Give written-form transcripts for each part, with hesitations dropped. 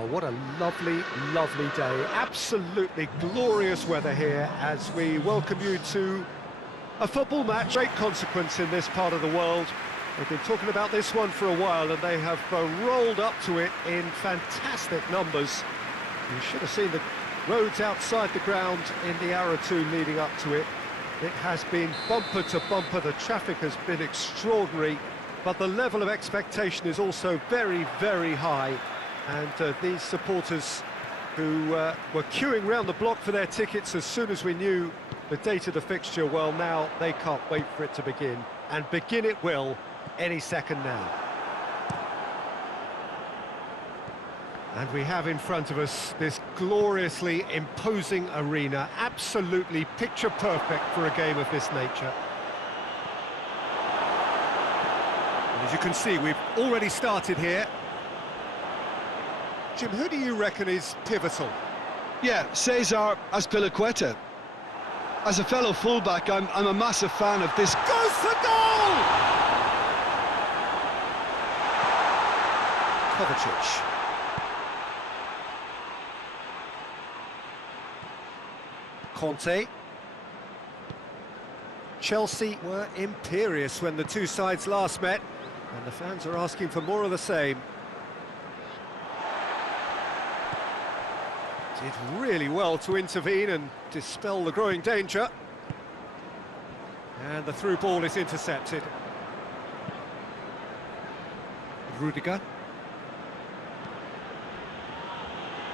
Oh, what a lovely, lovely day. Absolutely glorious weather here as we welcome you to a football match. Great consequence in this part of the world. They've been talking about this one for a while and they have rolled up to it in fantastic numbers. You should have seen the roads outside the ground in the hour or two leading up to it. It has been bumper to bumper. The traffic has been extraordinary, but the level of expectation is also very, very high. And these supporters who were queuing round the block for their tickets as soon as we knew the date of the fixture, well, now they can't wait for it to begin. And begin it will any second now. And we have in front of us this gloriously imposing arena, absolutely picture perfect for a game of this nature. And as you can see, we've already started here. Jim, who do you reckon is pivotal? Yeah, Cesar Azpilicueta. As a fellow fullback, I'm a massive fan of this. Goes for goal! Kovacic. Conte. Chelsea were imperious when the two sides last met, and the fans are asking for more of the same. Did really well to intervene and dispel the growing danger. And the through ball is intercepted. Rudiger.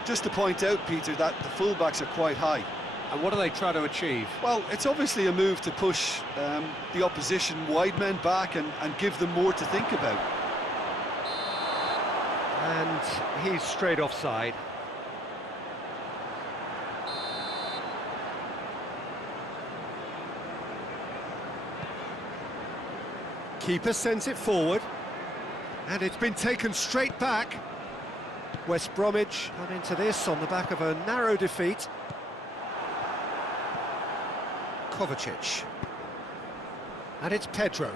Just to point out, Peter, that the fullbacks are quite high. And what are they trying to achieve? Well, it's obviously a move to push the opposition wide men back and give them more to think about. And he's straight offside. Keeper sends it forward, and it's been taken straight back. West Bromwich come into this on the back of a narrow defeat. Kovacic. And it's Pedro.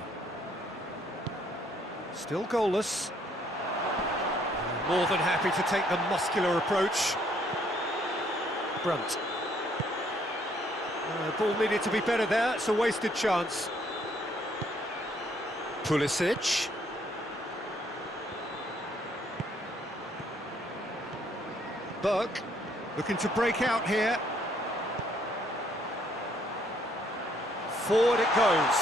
Still goalless. More than happy to take the muscular approach. Brunt. The ball needed to be better there, it's a wasted chance. Pulisic. Burke looking to break out here. Forward it goes.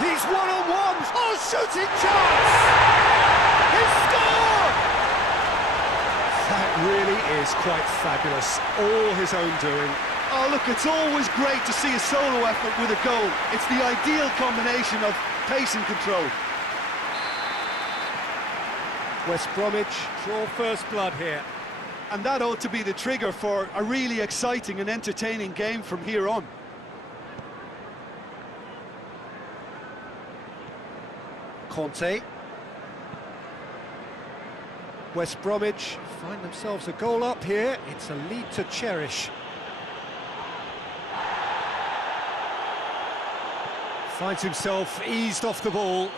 He's one-on-one. Oh, shooting chance! He scored! That really is quite fabulous. All his own doing. Oh, look, it's always great to see a solo effort with a goal. It's the ideal combination of pace and control. West Bromwich draw first blood here. And that ought to be the trigger for a really exciting and entertaining game from here on. Conte. West Bromwich find themselves a goal up here. It's a lead to cherish. Finds himself eased off the ball.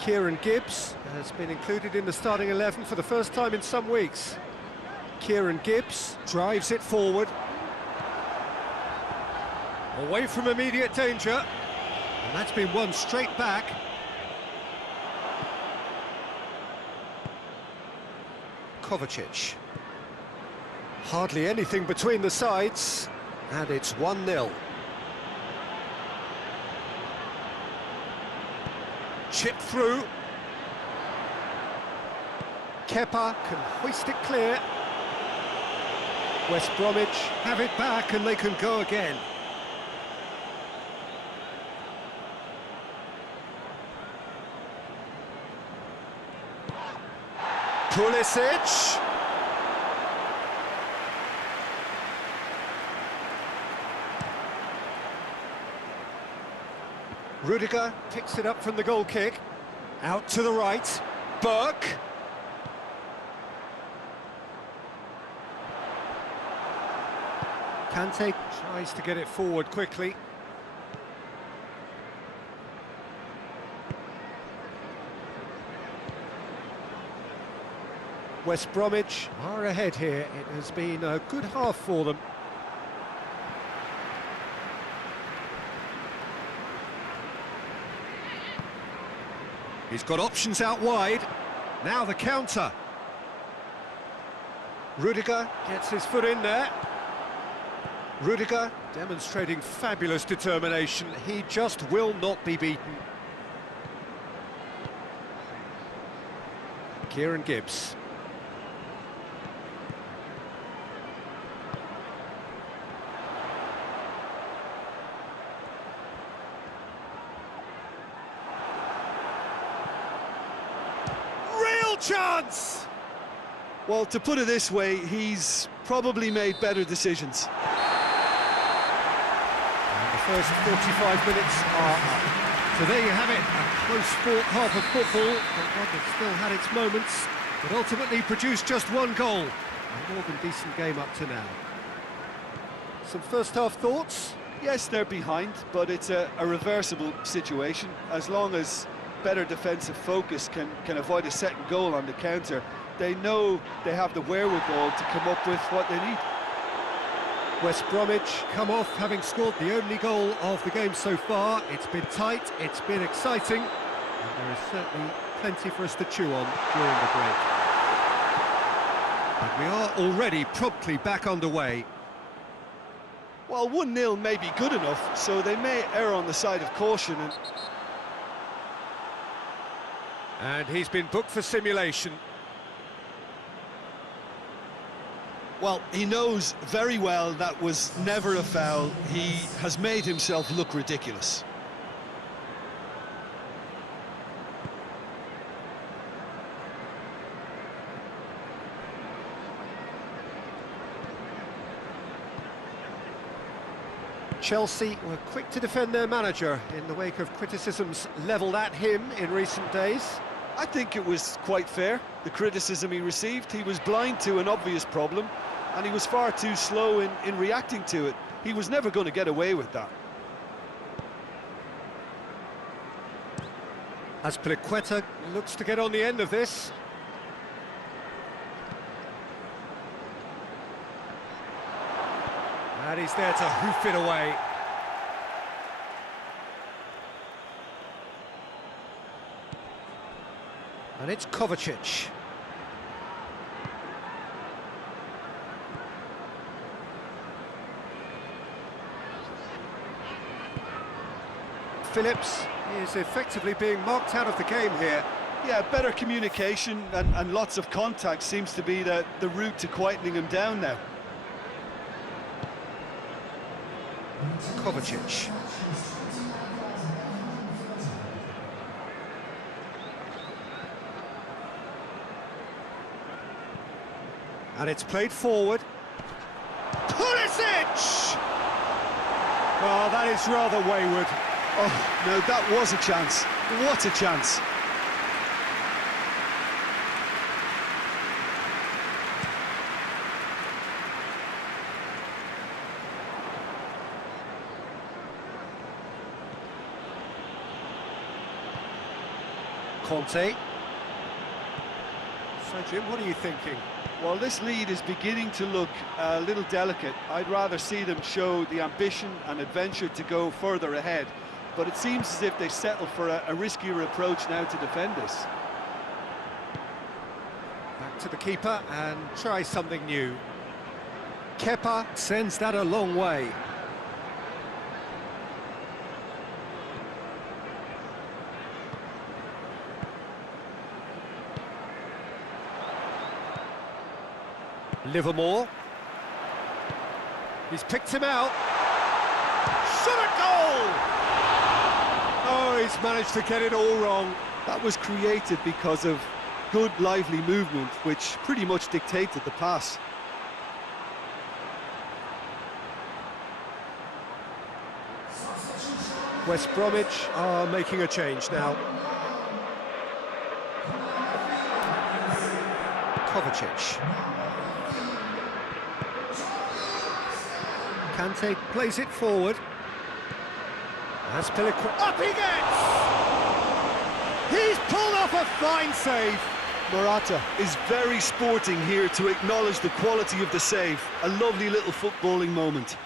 Kieran Gibbs has been included in the starting 11 for the first time in some weeks. Kieran Gibbs drives it forward. Away from immediate danger. And that's been won straight back. Kovacic. Hardly anything between the sides. And it's 1-0. Chip through. Kepa can hoist it clear. West Bromwich have it back and they can go again. Pulisic. Rudiger picks it up from the goal kick. Out to the right. Burke. Kante tries to get it forward quickly. West Bromwich are ahead here. It has been a good half for them. He's got options out wide. Now the counter. Rudiger gets his foot in there. Rudiger demonstrating fabulous determination. He just will not be beaten. Kieran Gibbs. Real chance! Well, to put it this way, he's probably made better decisions. The first 45 minutes are up. So there you have it, a close-fought half of football, but one that still had its moments, but ultimately produced just one goal. A more than decent game up to now. Some first-half thoughts? Yes, they're behind, but it's a reversible situation. As long as better defensive focus can avoid a second goal on the counter, they know they have the wherewithal to come up with what they need. West Bromwich come off having scored the only goal of the game so far. It's been tight, it's been exciting, and there is certainly plenty for us to chew on during the break. And we are already promptly back underway. Well, 1-0 may be good enough, so they may err on the side of caution. And he's been booked for simulation. Well, he knows very well that was never a foul. He has made himself look ridiculous. Chelsea were quick to defend their manager in the wake of criticisms levelled at him in recent days. I think it was quite fair, the criticism he received. He was blind to an obvious problem, and he was far too slow in reacting to it. He was never going to get away with that. Azpilicueta looks to get on the end of this. And he's there to hoof it away. And it's Kovacic. Phillips is effectively being marked out of the game here. Yeah, better communication and lots of contact seems to be the route to quietening him down now. Kovacic. And it's played forward. Pulisic! Oh, that is rather wayward. Oh, no, that was a chance. What a chance. Conte. So, Jim, what are you thinking? Well, this lead is beginning to look a little delicate. I'd rather see them show the ambition and adventure to go further ahead. But it seems as if they settle for a riskier approach now to defend this. Back to the keeper and try something new. Kepa sends that a long way. Livermore. He's picked him out. Shot a goal! Oh, he's managed to get it all wrong. That was created because of good, lively movement, which pretty much dictated the pass. West Bromwich are making a change now. Kovacic. Kante plays it forward. As up he gets! He's pulled off a fine save. Morata is very sporting here to acknowledge the quality of the save. A lovely little footballing moment.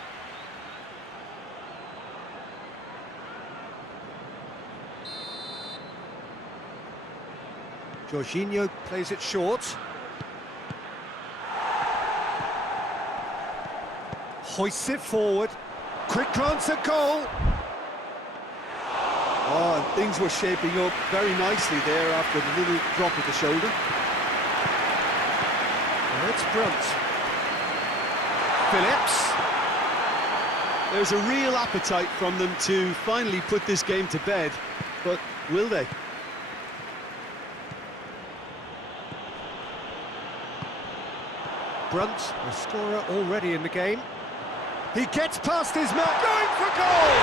Jorginho plays it short. Hoists it forward. Quick glance at goal. Oh, and things were shaping up very nicely there after the little drop of the shoulder. And it's Brunt. Phillips. There's a real appetite from them to finally put this game to bed, but will they? Brunt, the scorer already in the game. He gets past his man, going for goal!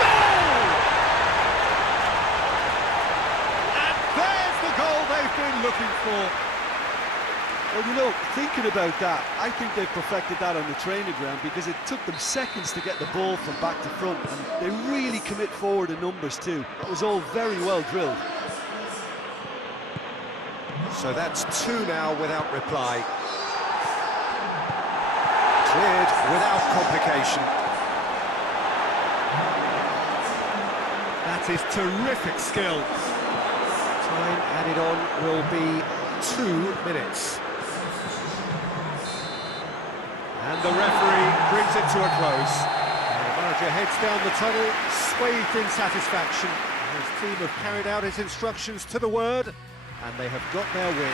Goal! And there's the goal they've been looking for. Well, you know, thinking about that, I think they've perfected that on the training ground because it took them seconds to get the ball from back to front, and they really commit forward in numbers too. It was all very well drilled. So that's two now without reply. Cleared without complication. That is terrific skill. Time added on will be 2 minutes. And the referee brings it to a close. The manager heads down the tunnel, swathed in satisfaction. His team have carried out his instructions to the word, and they have got their win.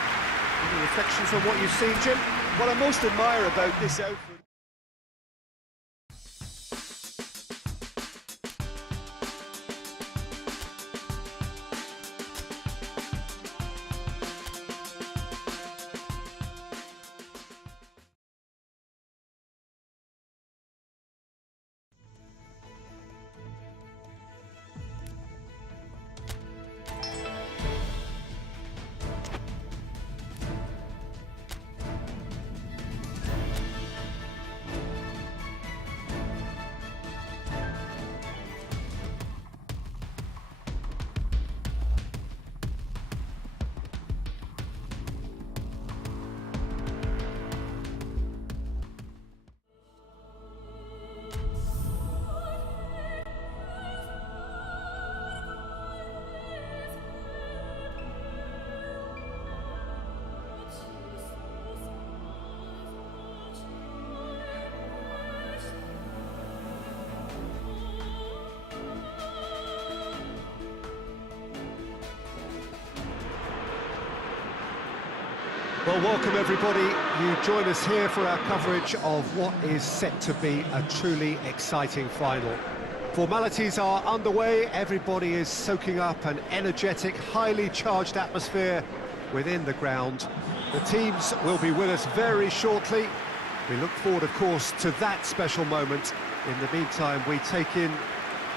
Any reflections on what you've seen, Jim? What I most admire about this outfit... Well, welcome everybody. You join us here for our coverage of what is set to be a truly exciting final. Formalities are underway, everybody is soaking up an energetic, highly charged atmosphere within the ground. The teams will be with us very shortly. We look forward, of course, to that special moment. In the meantime, we take in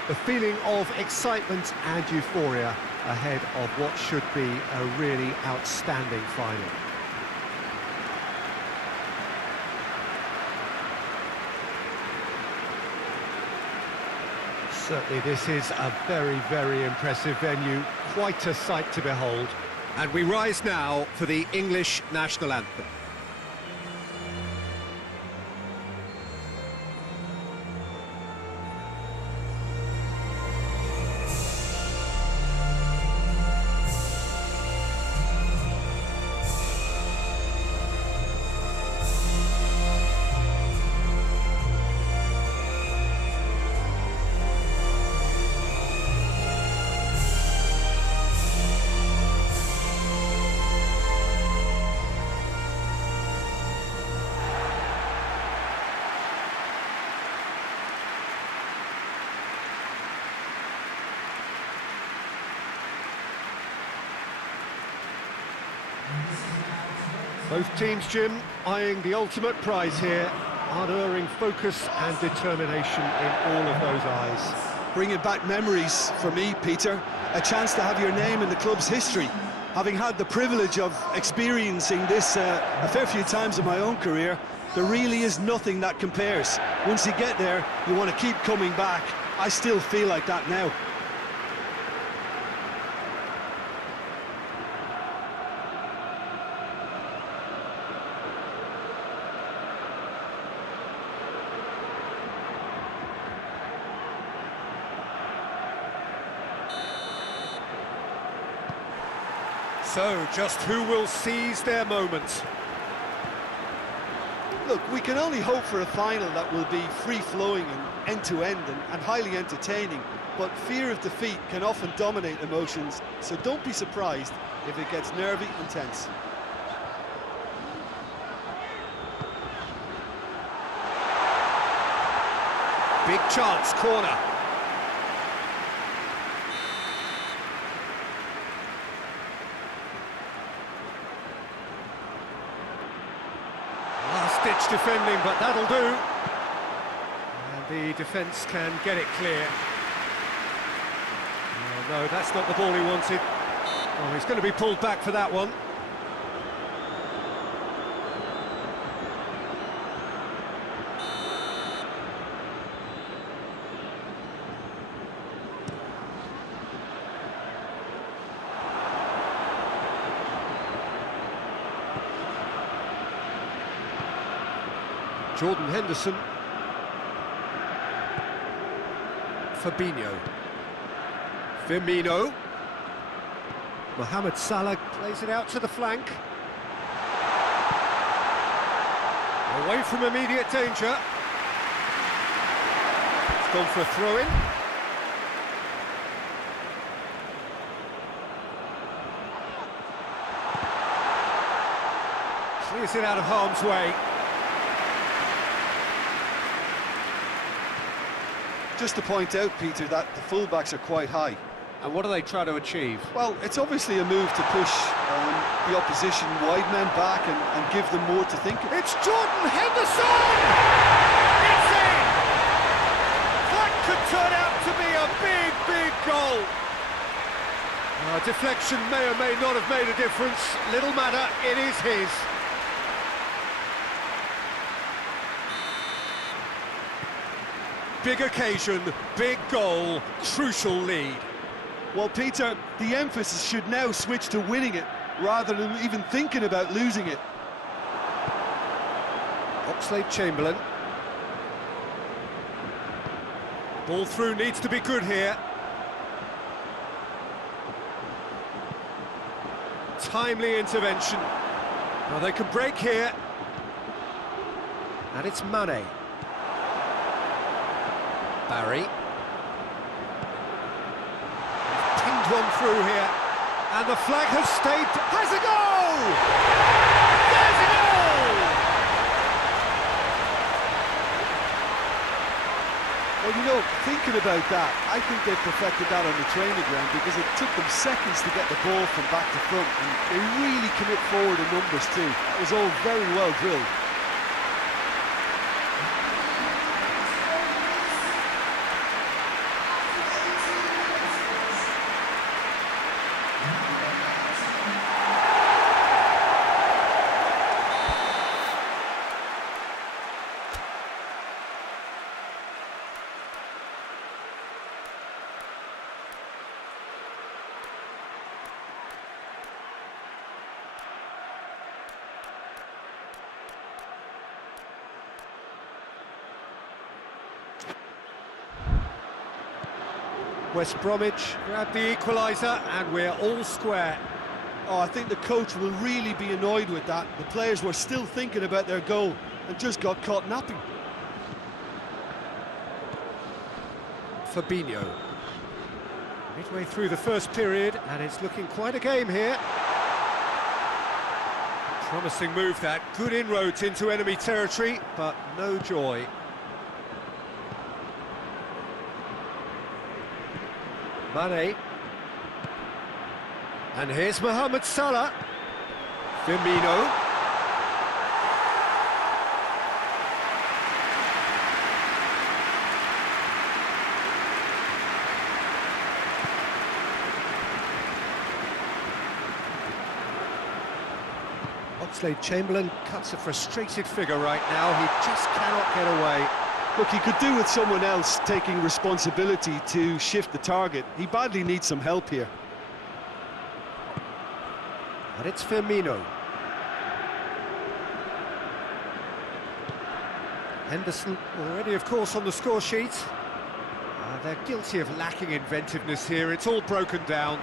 the feeling of excitement and euphoria ahead of what should be a really outstanding final. Certainly this is a very, very impressive venue, quite a sight to behold. And we rise now for the English national anthem. Both teams, Jim, eyeing the ultimate prize here, unerring focus and determination in all of those eyes. Bringing back memories for me, Peter. A chance to have your name in the club's history. Having had the privilege of experiencing this a fair few times in my own career, there really is nothing that compares. Once you get there, you want to keep coming back. I still feel like that now. So, just who will seize their moment? Look, we can only hope for a final that will be free-flowing and end-to-end and highly entertaining, but fear of defeat can often dominate emotions, so don't be surprised if it gets nervy and tense. Big chance, corner. Last-ditch defending, but that'll do. And the defence can get it clear. Oh, no, that's not the ball he wanted. Oh, he's going to be pulled back for that one. Jordan Henderson. Fabinho. Firmino. Mohamed Salah plays it out to the flank. Away from immediate danger. It's gone for a throw-in. Clears it out of harm's way. Just to point out, Peter, that the fullbacks are quite high. And what do they try to achieve? Well, it's obviously a move to push the opposition wide men back and give them more to think of. It's Jordan Henderson! It's in! That could turn out to be a big, big goal. Deflection may or may not have made a difference. Little matter, it is his. Big occasion, big goal, crucial lead. Well, Peter, the emphasis should now switch to winning it, rather than even thinking about losing it. Oxlade-Chamberlain. Ball through needs to be good here. Timely intervention. Now they can break here. And it's Mane. Barry. Pinged one through here. And the flag has stayed. Has a goal! There's a goal! Well, you know, thinking about that, I think they've perfected that on the training ground because it took them seconds to get the ball from back to front, and they really commit forward in numbers too. It was all very well drilled. West Bromwich grab the equaliser and we're all square. Oh, I think the coach will really be annoyed with that. The players were still thinking about their goal and just got caught napping. Fabinho. Midway through the first period and it's looking quite a game here. Promising move that, good inroads into enemy territory, but no joy. Mane. And here's Mohamed Salah. Firmino. Oxlade-Chamberlain cuts a frustrated figure right now. He just cannot get away. Look, he could do with someone else taking responsibility to shift the target. He badly needs some help here. And it's Firmino. Henderson already, of course, on the score sheet. They're guilty of lacking inventiveness here. It's all broken down.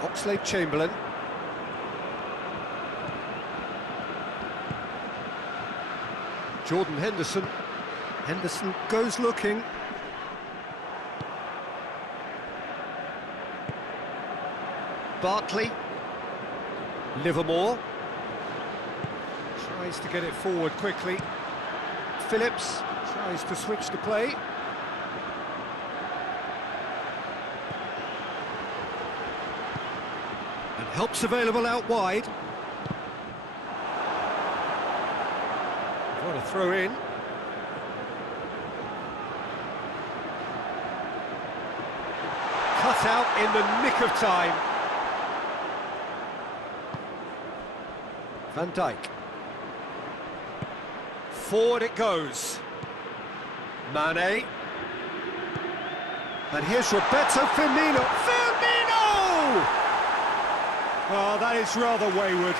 Oxlade-Chamberlain. Jordan Henderson. Henderson goes looking. Bartley. Livermore. Tries to get it forward quickly. Phillips tries to switch the play. And help's available out wide. What a throw in. Cut out in the nick of time. Van Dijk. Forward it goes. Mane. And here's Roberto Firmino. Firmino! Oh, that is rather wayward.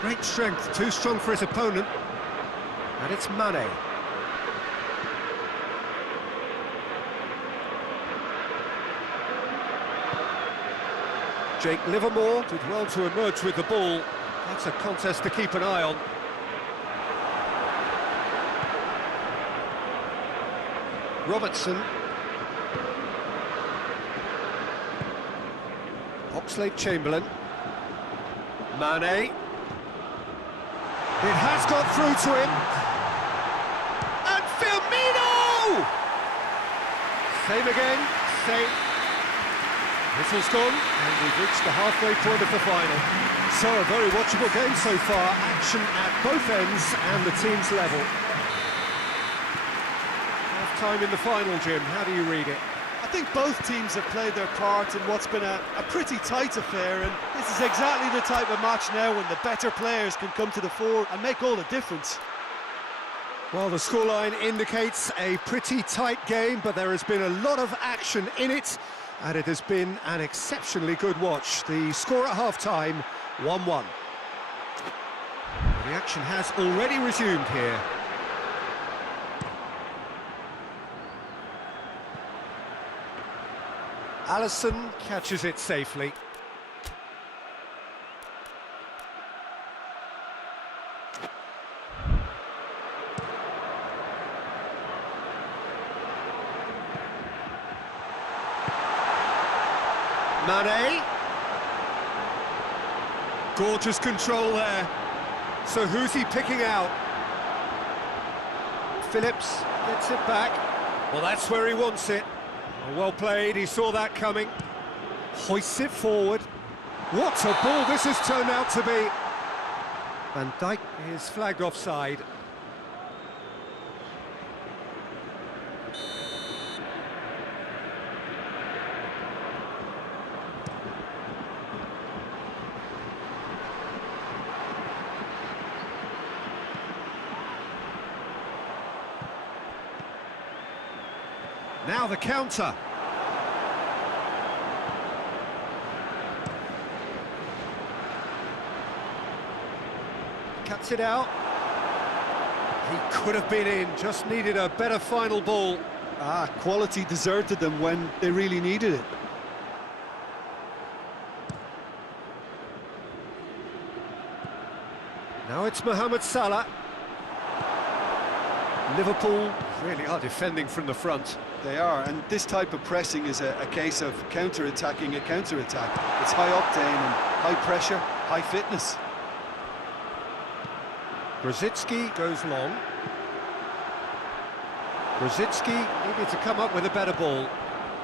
Great strength, too strong for his opponent. And it's Mane. Jake Livermore did well to emerge with the ball. That's a contest to keep an eye on. Robertson. Oxlade-Chamberlain. Mane. It has got through to him. And Firmino! Same again, same. Whistle's gone, and we've reached the halfway point of the final. So, a very watchable game so far. Action at both ends and the team's level. Half-time in the final, Jim. How do you read it? I think both teams have played their part in what's been a pretty tight affair, and this is exactly the type of match now when the better players can come to the fore and make all the difference. Well, the scoreline indicates a pretty tight game, but there has been a lot of action in it, and it has been an exceptionally good watch. The score at half-time, 1-1. The action has already resumed here. Alisson catches it safely. Mane. Gorgeous control there. So who's he picking out? Phillips gets it back. Well, that's where he wants it. Well played, he saw that coming. Hoists it forward. What a ball this has turned out to be. Van Dijk is flagged offside. Now the counter. Cuts it out. He could have been in, just needed a better final ball. Quality deserted them when they really needed it. Now it's Mohamed Salah. Liverpool really are defending from the front. They are, and this type of pressing is a case of counter-attacking a counter-attack. It's high octane and high pressure, high fitness. Brzezinski goes long. Brzezinski needed to come up with a better ball.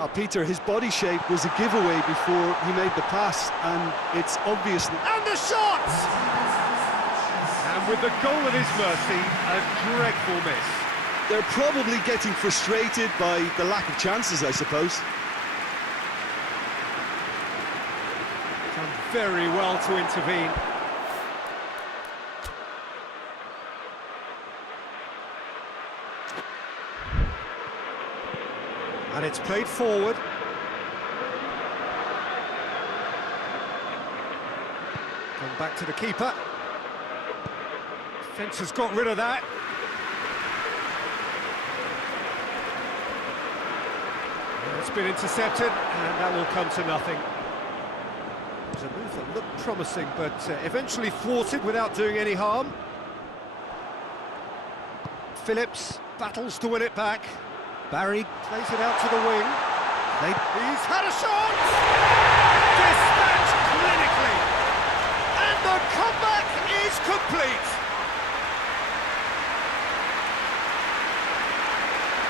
Peter, his body shape was a giveaway before he made the pass, and it's obvious. And the shot! And with the goal at his mercy, a dreadful miss. They're probably getting frustrated by the lack of chances, I suppose. Done very well to intervene. And it's played forward. Come back to the keeper. Defence has got rid of that. It's been intercepted, and that will come to nothing. It was a move that looked promising, but eventually thwarted without doing any harm. Phillips battles to win it back. Barry plays it out to the wing. He's had a shot! Dispatched clinically! And the comeback is complete!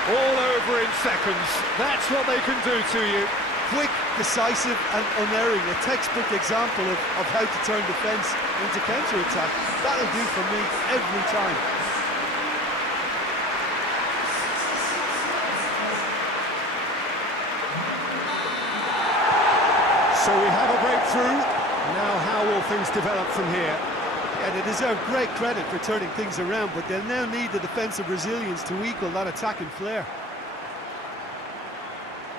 All over in seconds. That's what they can do to you. Quick, decisive and unerring. A textbook example of how to turn defence into counter-attack. That'll do for me every time. So we have a breakthrough. Now how will things develop from here? Yeah, they deserve great credit for turning things around, but they'll now need the defensive resilience to equal that attacking flair.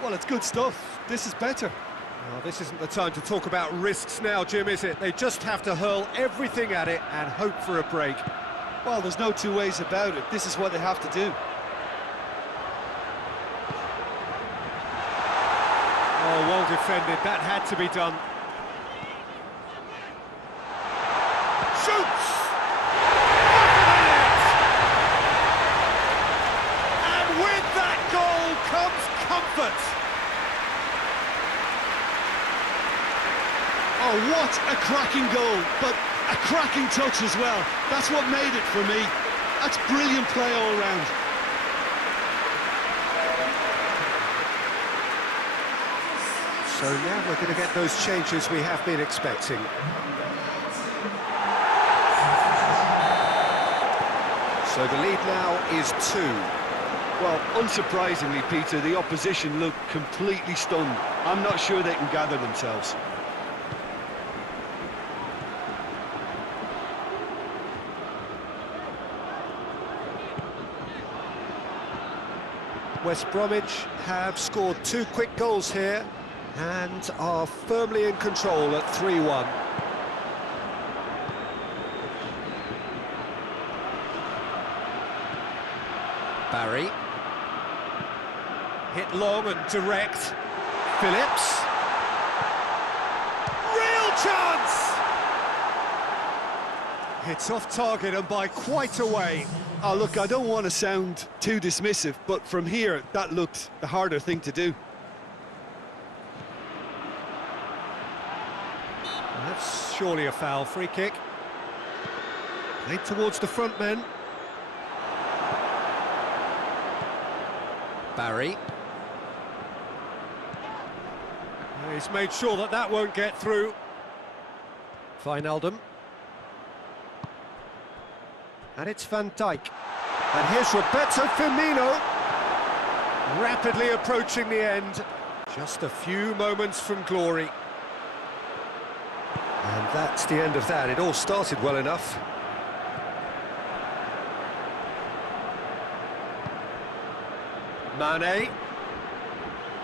Well, it's good stuff. This is better. Well, this isn't the time to talk about risks now, Jim, is it? They just have to hurl everything at it and hope for a break. Well, there's no two ways about it. This is what they have to do. Oh, well defended. That had to be done. Shoots! And with that goal comes comfort. Oh, what a cracking goal, but a cracking touch as well. That's what made it for me. That's brilliant play all round. So now we're going to get those changes we have been expecting. So the lead now is 2. Well, unsurprisingly, Peter, the opposition look completely stunned. I'm not sure they can gather themselves. West Bromwich have scored 2 quick goals here and are firmly in control at 3-1. Barry. Hit long and direct. Phillips. Real chance! It's off target and by quite a way. Oh, look, I don't want to sound too dismissive, but from here, that looked the harder thing to do. That's surely a foul. Free kick. Played towards the front men. Barry. He's made sure that that won't get through. Wijnaldum. And it's Van Dijk. And here's Roberto Firmino. Rapidly approaching the end. Just a few moments from glory. And that's the end of that. It all started well enough. Mane.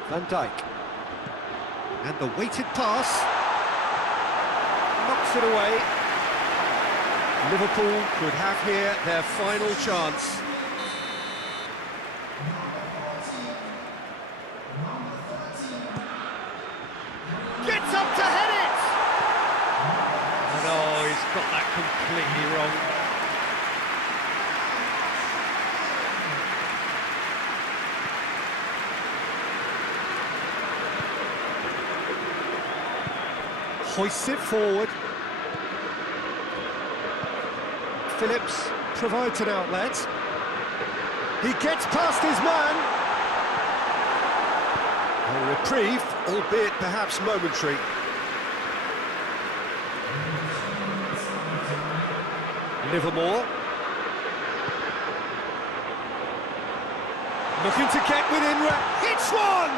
Van Dijk. And the weighted pass. Knocks it away. Liverpool could have here their final chance. Gets up to head it! And oh, he's got that completely wrong. Hoists it forward. Phillips provides an outlet. He gets past his man. Oh, A reprieve, albeit perhaps momentary. Livermore. Looking to get within, hits one!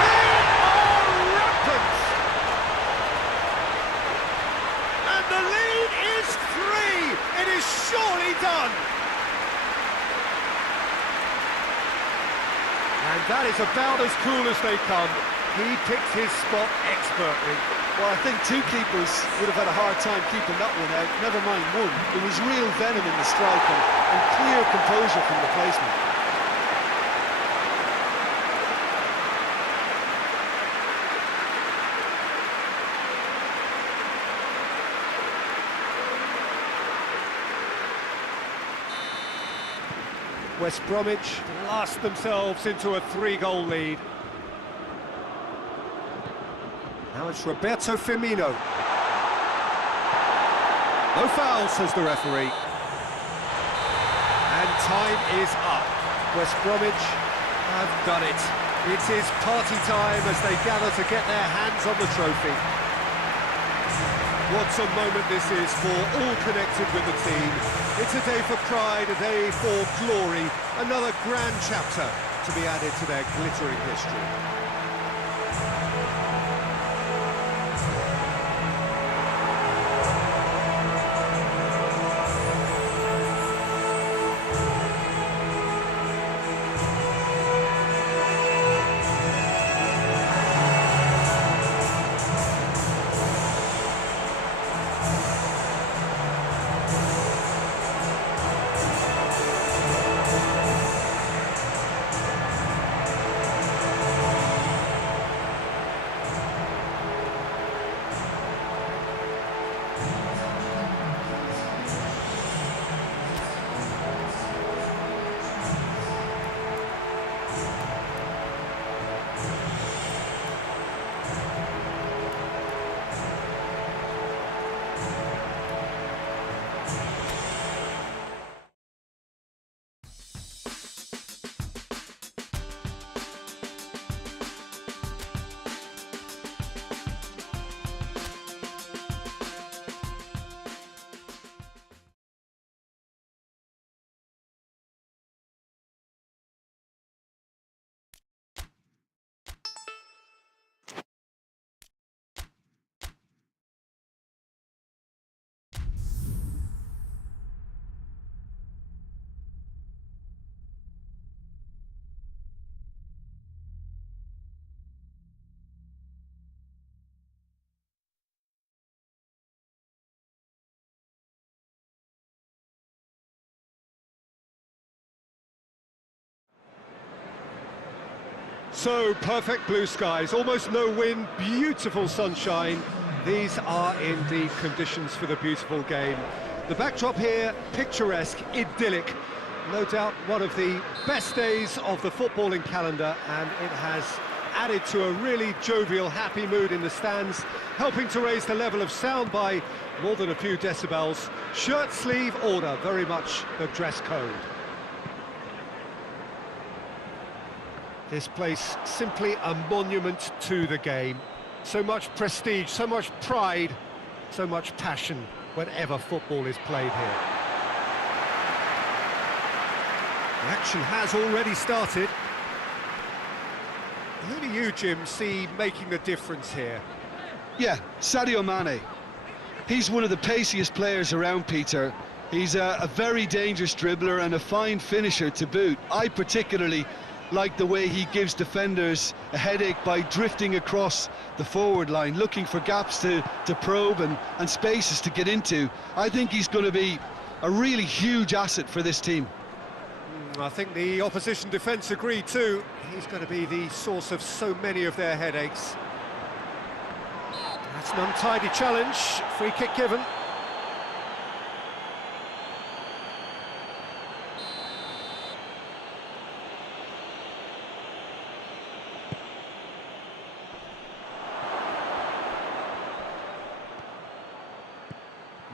They are rampant! And the lead is 3! It is surely done! And that is about as cool as they come. He picked his spot expertly. Well, I think two keepers would have had a hard time keeping that one out, never mind one. There was real venom in the strike and clear composure from the placement. West Bromwich blast themselves into a 3-goal lead. Now it's Roberto Firmino. No foul, says the referee. And time is up. West Bromwich have done it. It is party time as they gather to get their hands on the trophy. What a moment this is for all connected with the team. It's a day for pride, a day for glory, another grand chapter to be added to their glittering history. So, perfect blue skies, almost no wind, beautiful sunshine. These are indeed conditions for the beautiful game. The backdrop here, picturesque, idyllic. No doubt one of the best days of the footballing calendar, and it has added to a really jovial, happy mood in the stands, helping to raise the level of sound by more than a few decibels. Shirt sleeve order, very much the dress code. This place simply a monument to the game. So much prestige, so much pride, so much passion whenever football is played here. The action has already started. Who do you, Jim, see making the difference here? Yeah, Sadio Mane. He's one of the paciest players around, Peter. He's a very dangerous dribbler and a fine finisher to boot. I particularly like the way he gives defenders a headache by drifting across the forward line, looking for gaps to probe and spaces to get into. I think he's going to be a really huge asset for this team. I think the opposition defence agree too. He's going to be the source of so many of their headaches. That's an untidy challenge, free kick given.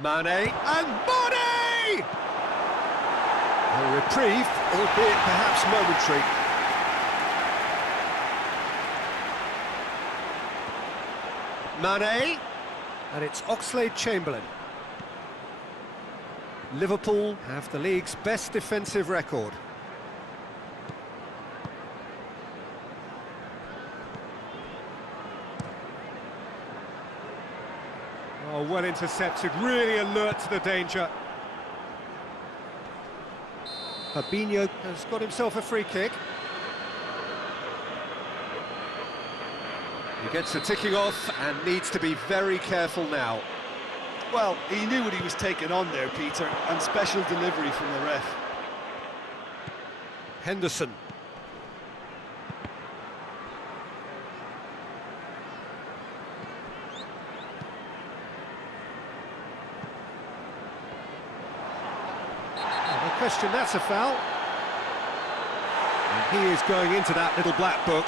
Mane, and Mane! A reprieve, albeit perhaps momentary. Mane, and it's Oxlade-Chamberlain. Liverpool have the league's best defensive record. Oh, well intercepted, really alert to the danger. Fabinho has got himself a free kick. He gets the ticking off and needs to be very careful now. Well, he knew what he was taking on there, Peter, and special delivery from the ref. Henderson. No question, that's a foul. And he is going into that little black book.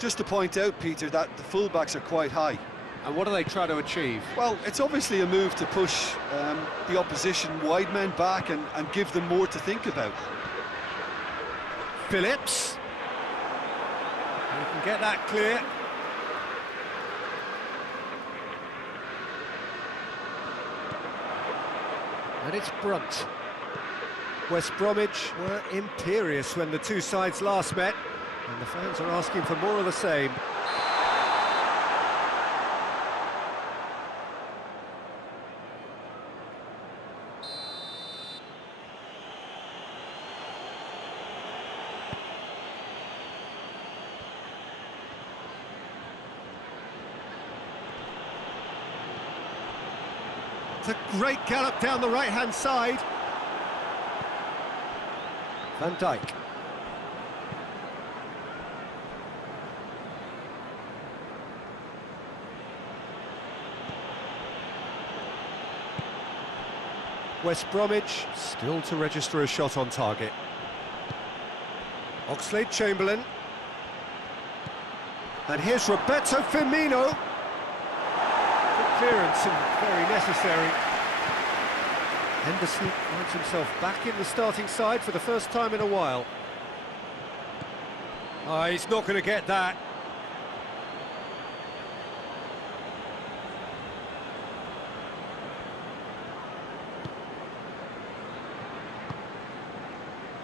Just to point out, Peter, that the fullbacks are quite high. And what do they try to achieve? Well, it's obviously a move to push the opposition wide men back and give them more to think about. Phillips. You can get that clear. And it's Brunt. West Bromwich were imperious when the two sides last met, and the fans are asking for more of the same. It's a great gallop down the right-hand side. Van Dijk. West Bromwich still to register a shot on target. Oxlade-Chamberlain. And here's Roberto Firmino. Good clearance and very necessary. Henderson finds himself back in the starting side for the first time in a while. Oh, he's not going to get that.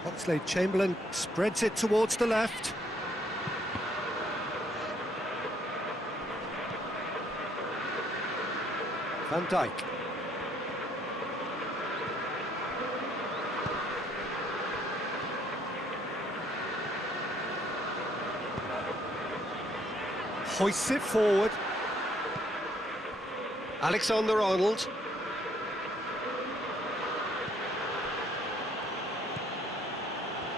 Oxlade-Chamberlain spreads it towards the left. Van Dijk. Hoists it forward. Alexander-Arnold.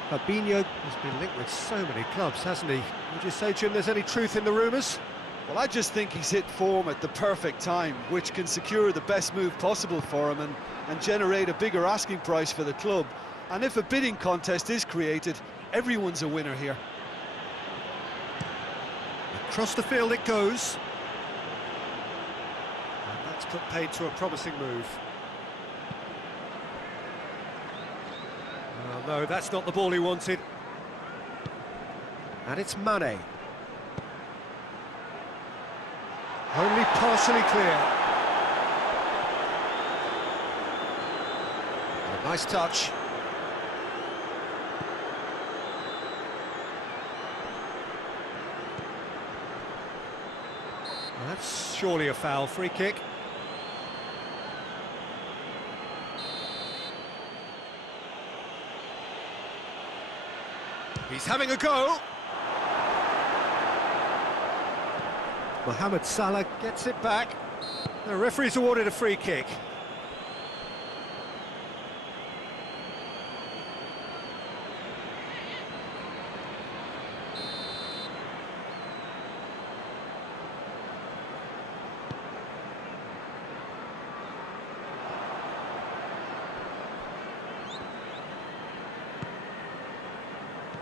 Fabinho has been linked with so many clubs, hasn't he? Would you say, Jim, there's any truth in the rumours? Well, I just think he's hit form at the perfect time, which can secure the best move possible for him and generate a bigger asking price for the club. And if a bidding contest is created, everyone's a winner here. Across the field it goes. And that's put paid to a promising move. Oh, no, that's not the ball he wanted. And it's Mane. Only partially clear. A nice touch. Well, that's surely a foul. Free kick. He's having a go. Mohamed Salah gets it back. The referee's awarded a free kick.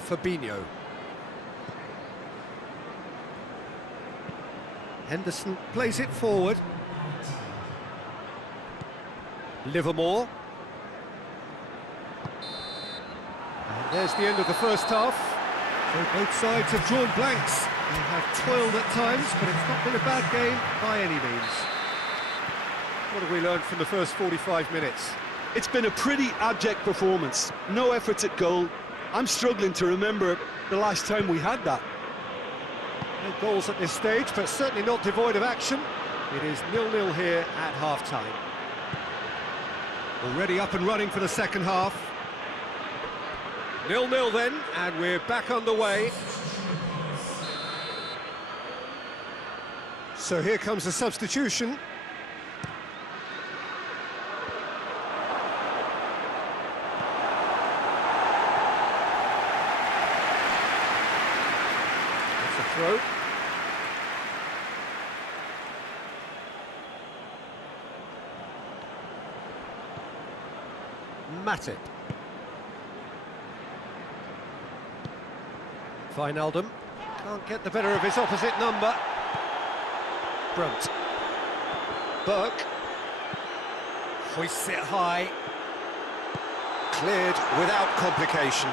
Fabinho. Henderson plays it forward. Livermore. And there's the end of the first half. So both sides have drawn blanks. They have toiled at times, but it's not been a bad game by any means. What have we learned from the first 45 minutes? It's been a pretty abject performance. No efforts at goal. I'm struggling to remember the last time we had that. No goals at this stage, but certainly not devoid of action. It is 0-0 here at half-time. Already up and running for the second half. 0-0 then, and we're back underway. So here comes the substitution. It's a throw. Matip. Wijnaldum can't get the better of his opposite number. Brunt. Burke. Hoists it high. Cleared without complication.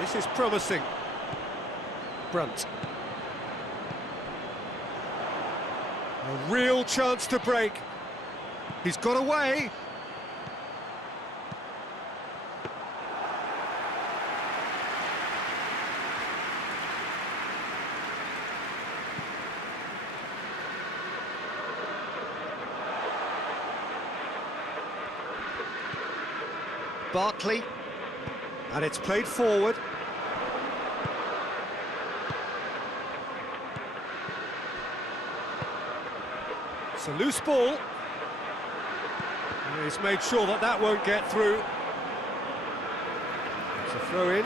This is promising. Brunt. A real chance to break. He's got away. Barkley, and it's played forward. It's a loose ball. And he's made sure that that won't get through. It's a throw-in.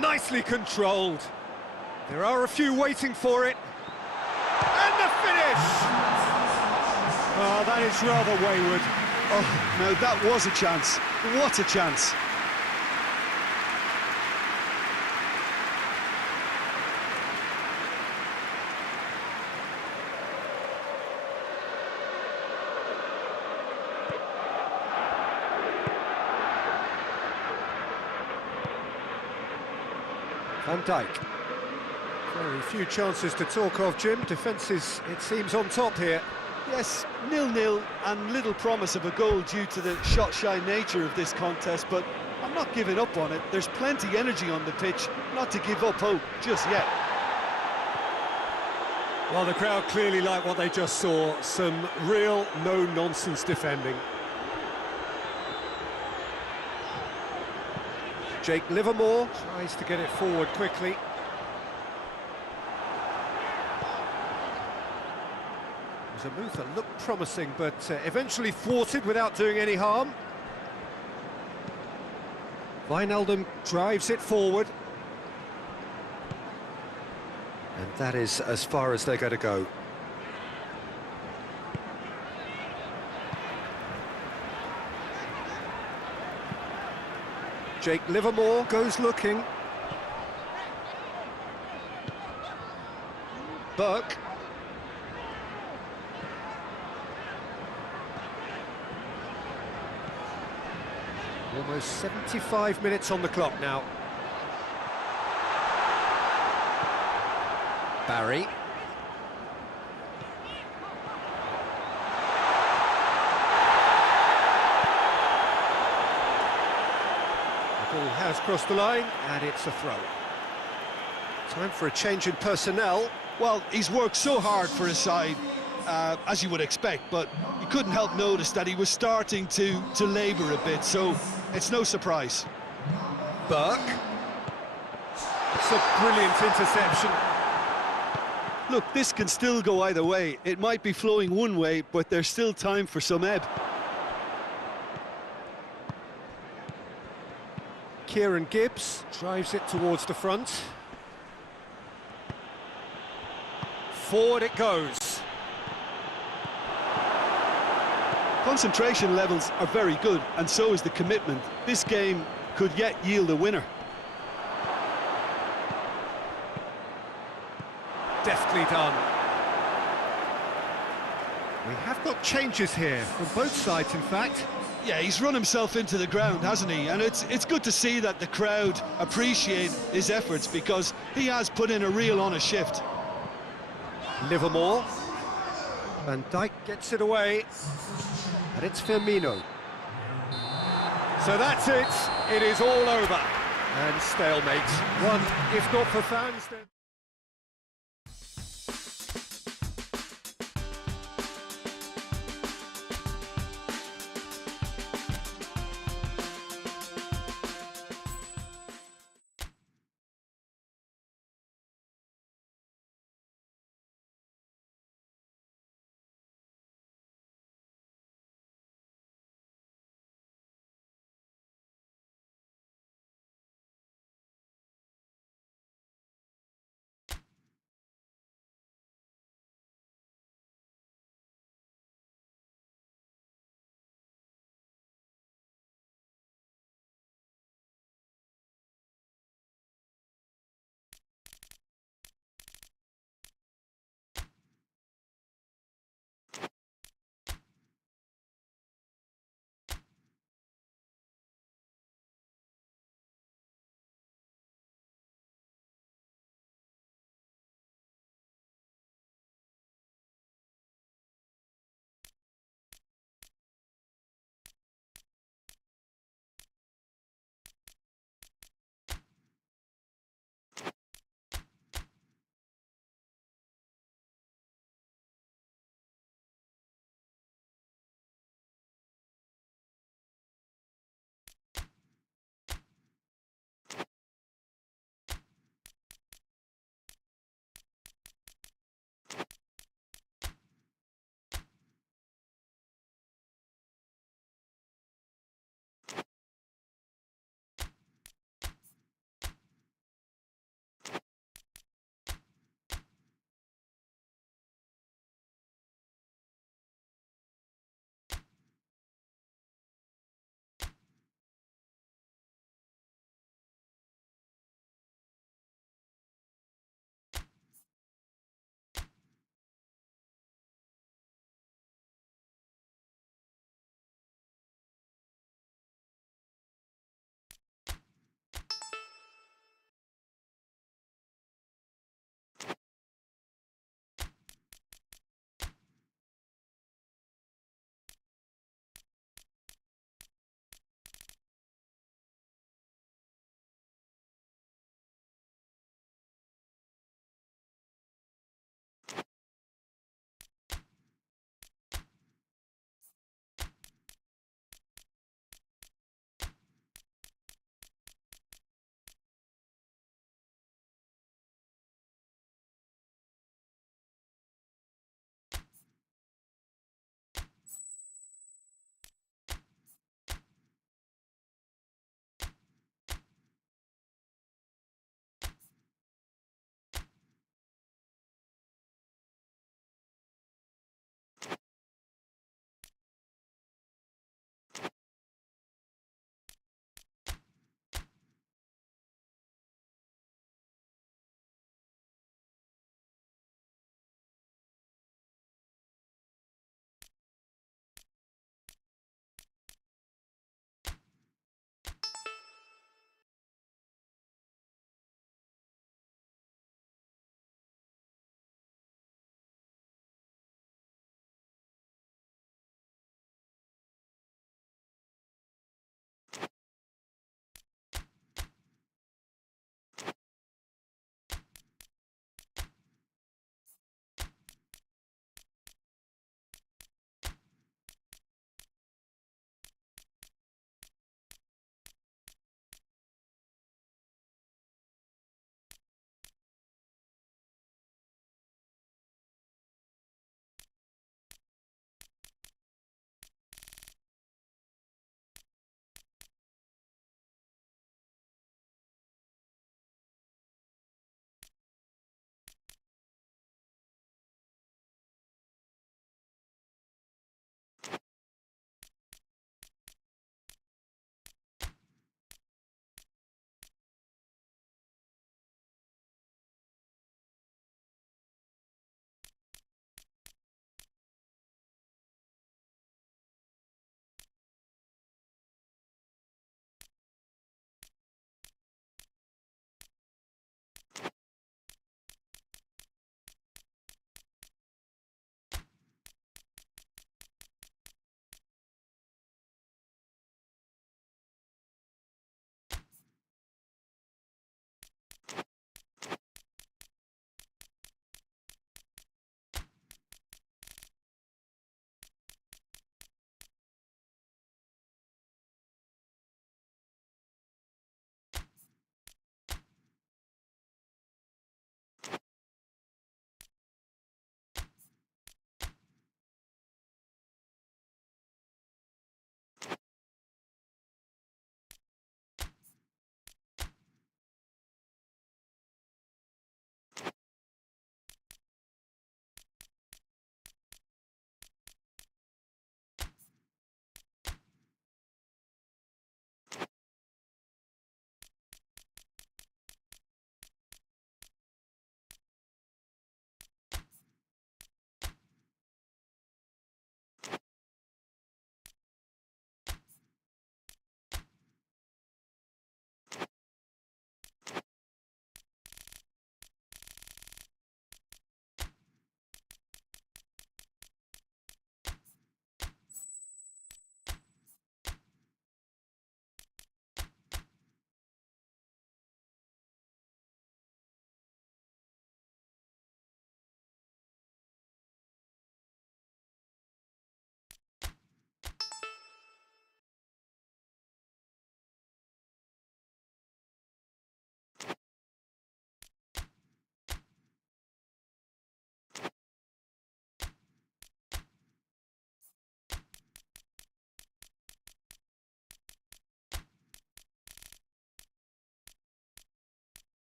Nicely controlled. There are a few waiting for it. And the finish! Oh, that is rather wayward. Oh, now that was a chance. What a chance. Van Dijk. Very few chances to talk of, Jim. Defence is, it seems, on top here. Yes, 0-0 and little promise of a goal due to the shot-shy nature of this contest, but I'm not giving up on it. There's plenty energy on the pitch, not to give up hope just yet. Well, the crowd clearly like what they just saw. Some real no-nonsense defending. Jake Livermore tries to get it forward quickly. It was a move that looked promising, but eventually thwarted without doing any harm. Wijnaldum drives it forward. And that is as far as they're going to go. Jake Livermore goes looking. Burke. Almost 75 minutes on the clock now. Barry. The ball has crossed the line, and it's a throw. Time for a change in personnel. Well, he's worked so hard for his side, as you would expect, but you couldn't help notice that he was starting to labour a bit, so it's no surprise. Burke. It's a brilliant interception. Look, this can still go either way. It might be flowing one way, but there's still time for some ebb. Kieran Gibbs drives it towards the front. Forward it goes. Concentration levels are very good, and so is the commitment. This game could yet yield a winner. Deftly done. We have got changes here, from both sides in fact. Yeah, he's run himself into the ground, hasn't he? And it's good to see that the crowd appreciate his efforts, because he has put in a real honest shift. Livermore. Van Dijk gets it away. And it's Firmino. So that's it. It is all over. And stalemate. One, if not for fans, then...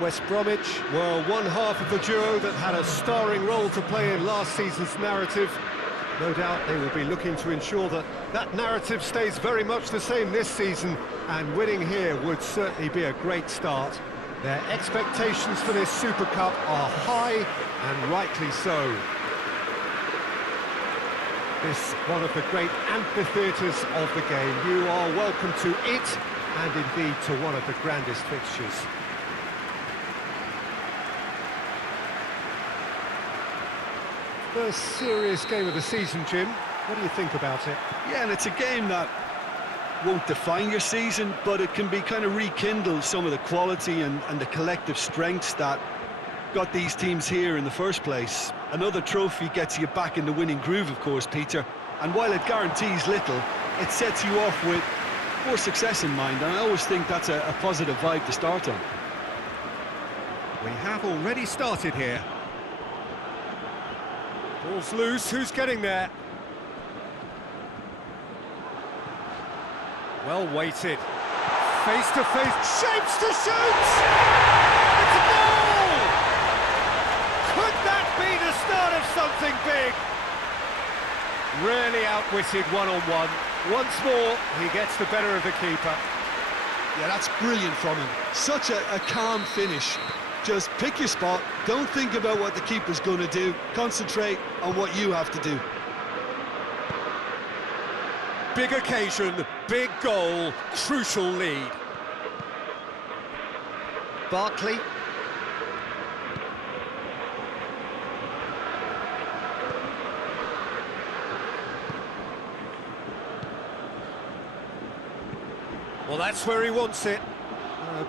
West Bromwich were one half of the duo that had a starring role to play in last season's narrative. No doubt they will be looking to ensure that that narrative stays very much the same this season, and winning here would certainly be a great start. Their expectations for this Super Cup are high, and rightly so. This one of the great amphitheatres of the game. You are welcome to it, and indeed to one of the grandest fixtures. First serious game of the season, Jim. What do you think about it? Yeah, and it's a game that won't define your season, but it can be kind of rekindle some of the quality and the collective strengths that got these teams here in the first place. Another trophy gets you back in the winning groove, of course, Peter, and while it guarantees little, it sets you off with more success in mind, and I always think that's a positive vibe to start on. We have already started here. Ball's loose, who's getting there? Well weighted. Face to face, shapes to shoot! It's a goal! Could that be the start of something big? Really outwitted one-on-one. Once more, he gets the better of the keeper. Yeah, that's brilliant from him. Such a calm finish. Just pick your spot, don't think about what the keeper's going to do, concentrate on what you have to do. Big occasion, big goal, crucial lead. Barkley. Well, that's where he wants it.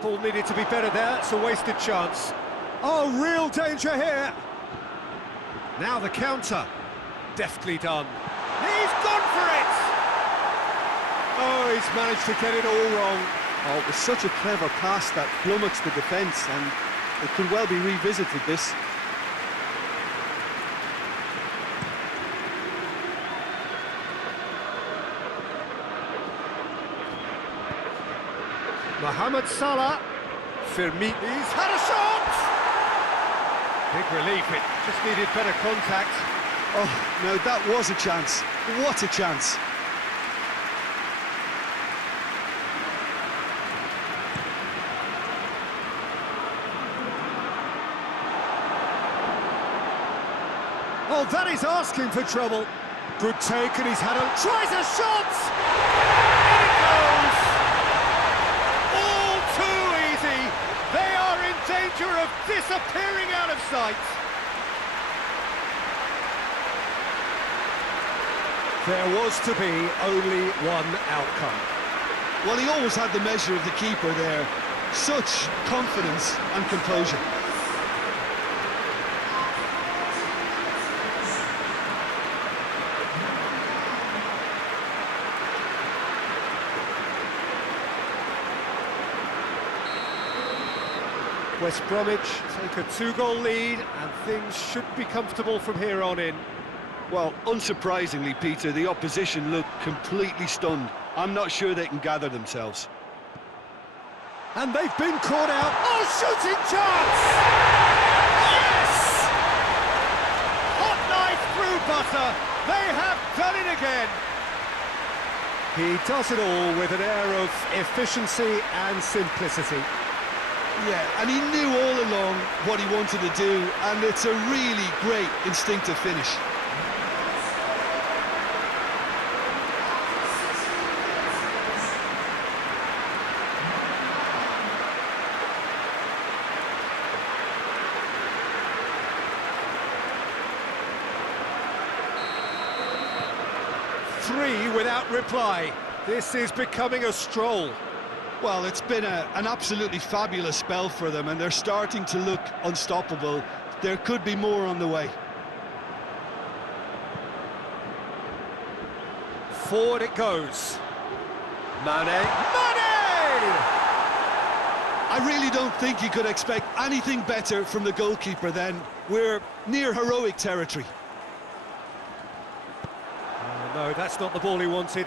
Ball needed to be better there, it's a wasted chance. Oh, real danger here. Now the counter. Deftly done. He's gone for it! Oh, he's managed to get it all wrong. Oh, it was such a clever pass that flummoxed the defence, and it could well be revisited, this. Mohamed Salah. Firmino. He's had a shot! Big relief, it just needed better contact. Oh, no, that was a chance. What a chance. Oh, that is asking for trouble. Good take, and he's had a... Tries a shot! In it goes! All too easy. They are in danger of disappearing out of sight. There was to be only one outcome. Well, he always had the measure of the keeper there. Such confidence and composure. West Bromwich take a 2-goal lead, and things should be comfortable from here on in. Well, unsurprisingly, Peter, the opposition look completely stunned. I'm not sure they can gather themselves. And they've been caught out. Oh, shooting chance! Yes! Hot knife through butter. They have done it again. He does it all with an air of efficiency and simplicity. Yeah, and he knew all along what he wanted to do, and it's a really great instinctive finish. Three without reply. This is becoming a stroll. Well, it's been an absolutely fabulous spell for them, and they're starting to look unstoppable. There could be more on the way. Forward it goes. Mane. Mane! I really don't think you could expect anything better from the goalkeeper then. We're near heroic territory. No, that's not the ball he wanted.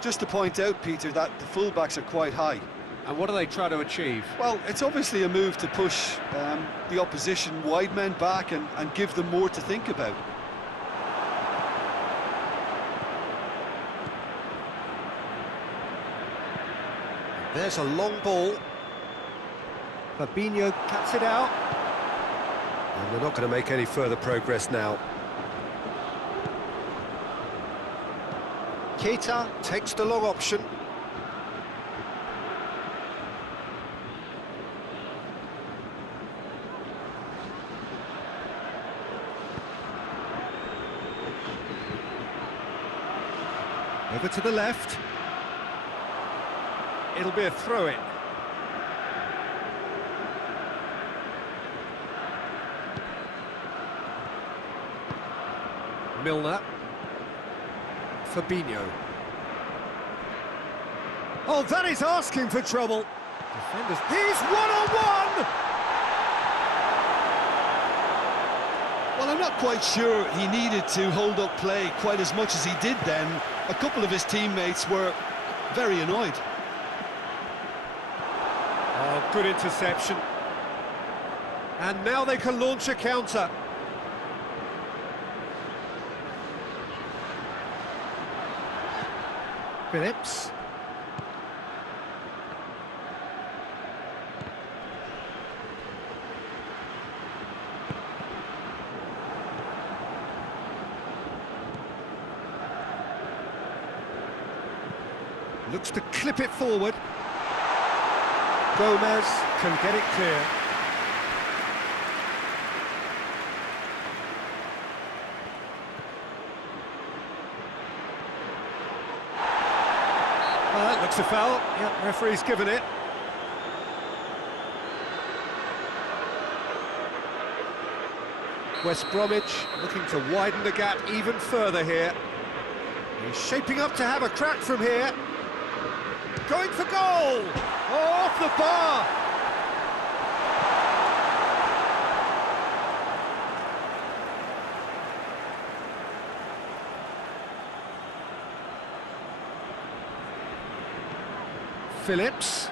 Just to point out, Peter, that the fullbacks are quite high, And what do they try to achieve? Well, it's obviously a move to push the opposition wide men back and give them more to think about. There's a long ball. Fabinho cuts it out. And they're not going to make any further progress now. Keita takes the long option. Over to the left. It'll be a throw-in. Milner. Fabinho. Oh, that is asking for trouble. Defenders. He's one-on-one! Well, I'm not quite sure he needed to hold up play quite as much as he did then. A couple of his teammates were very annoyed. Oh, good interception. And now they can launch a counter. Phillips. Looks to clip it forward. Gomez can get it clear. That looks a foul. Yep, referee's given it. West Bromwich looking to widen the gap even further here. He's shaping up to have a crack from here. Going for goal! Oh, off the bar! Phillips,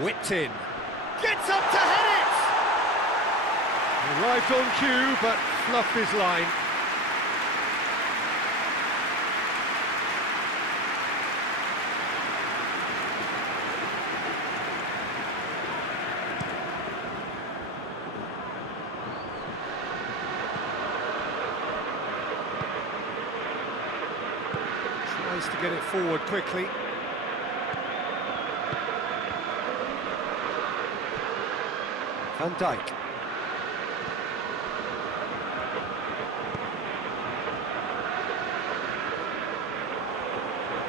whipped in, gets up to head it! Arrived on cue, but fluffed his line. Tries to get it forward quickly. Van Dijk.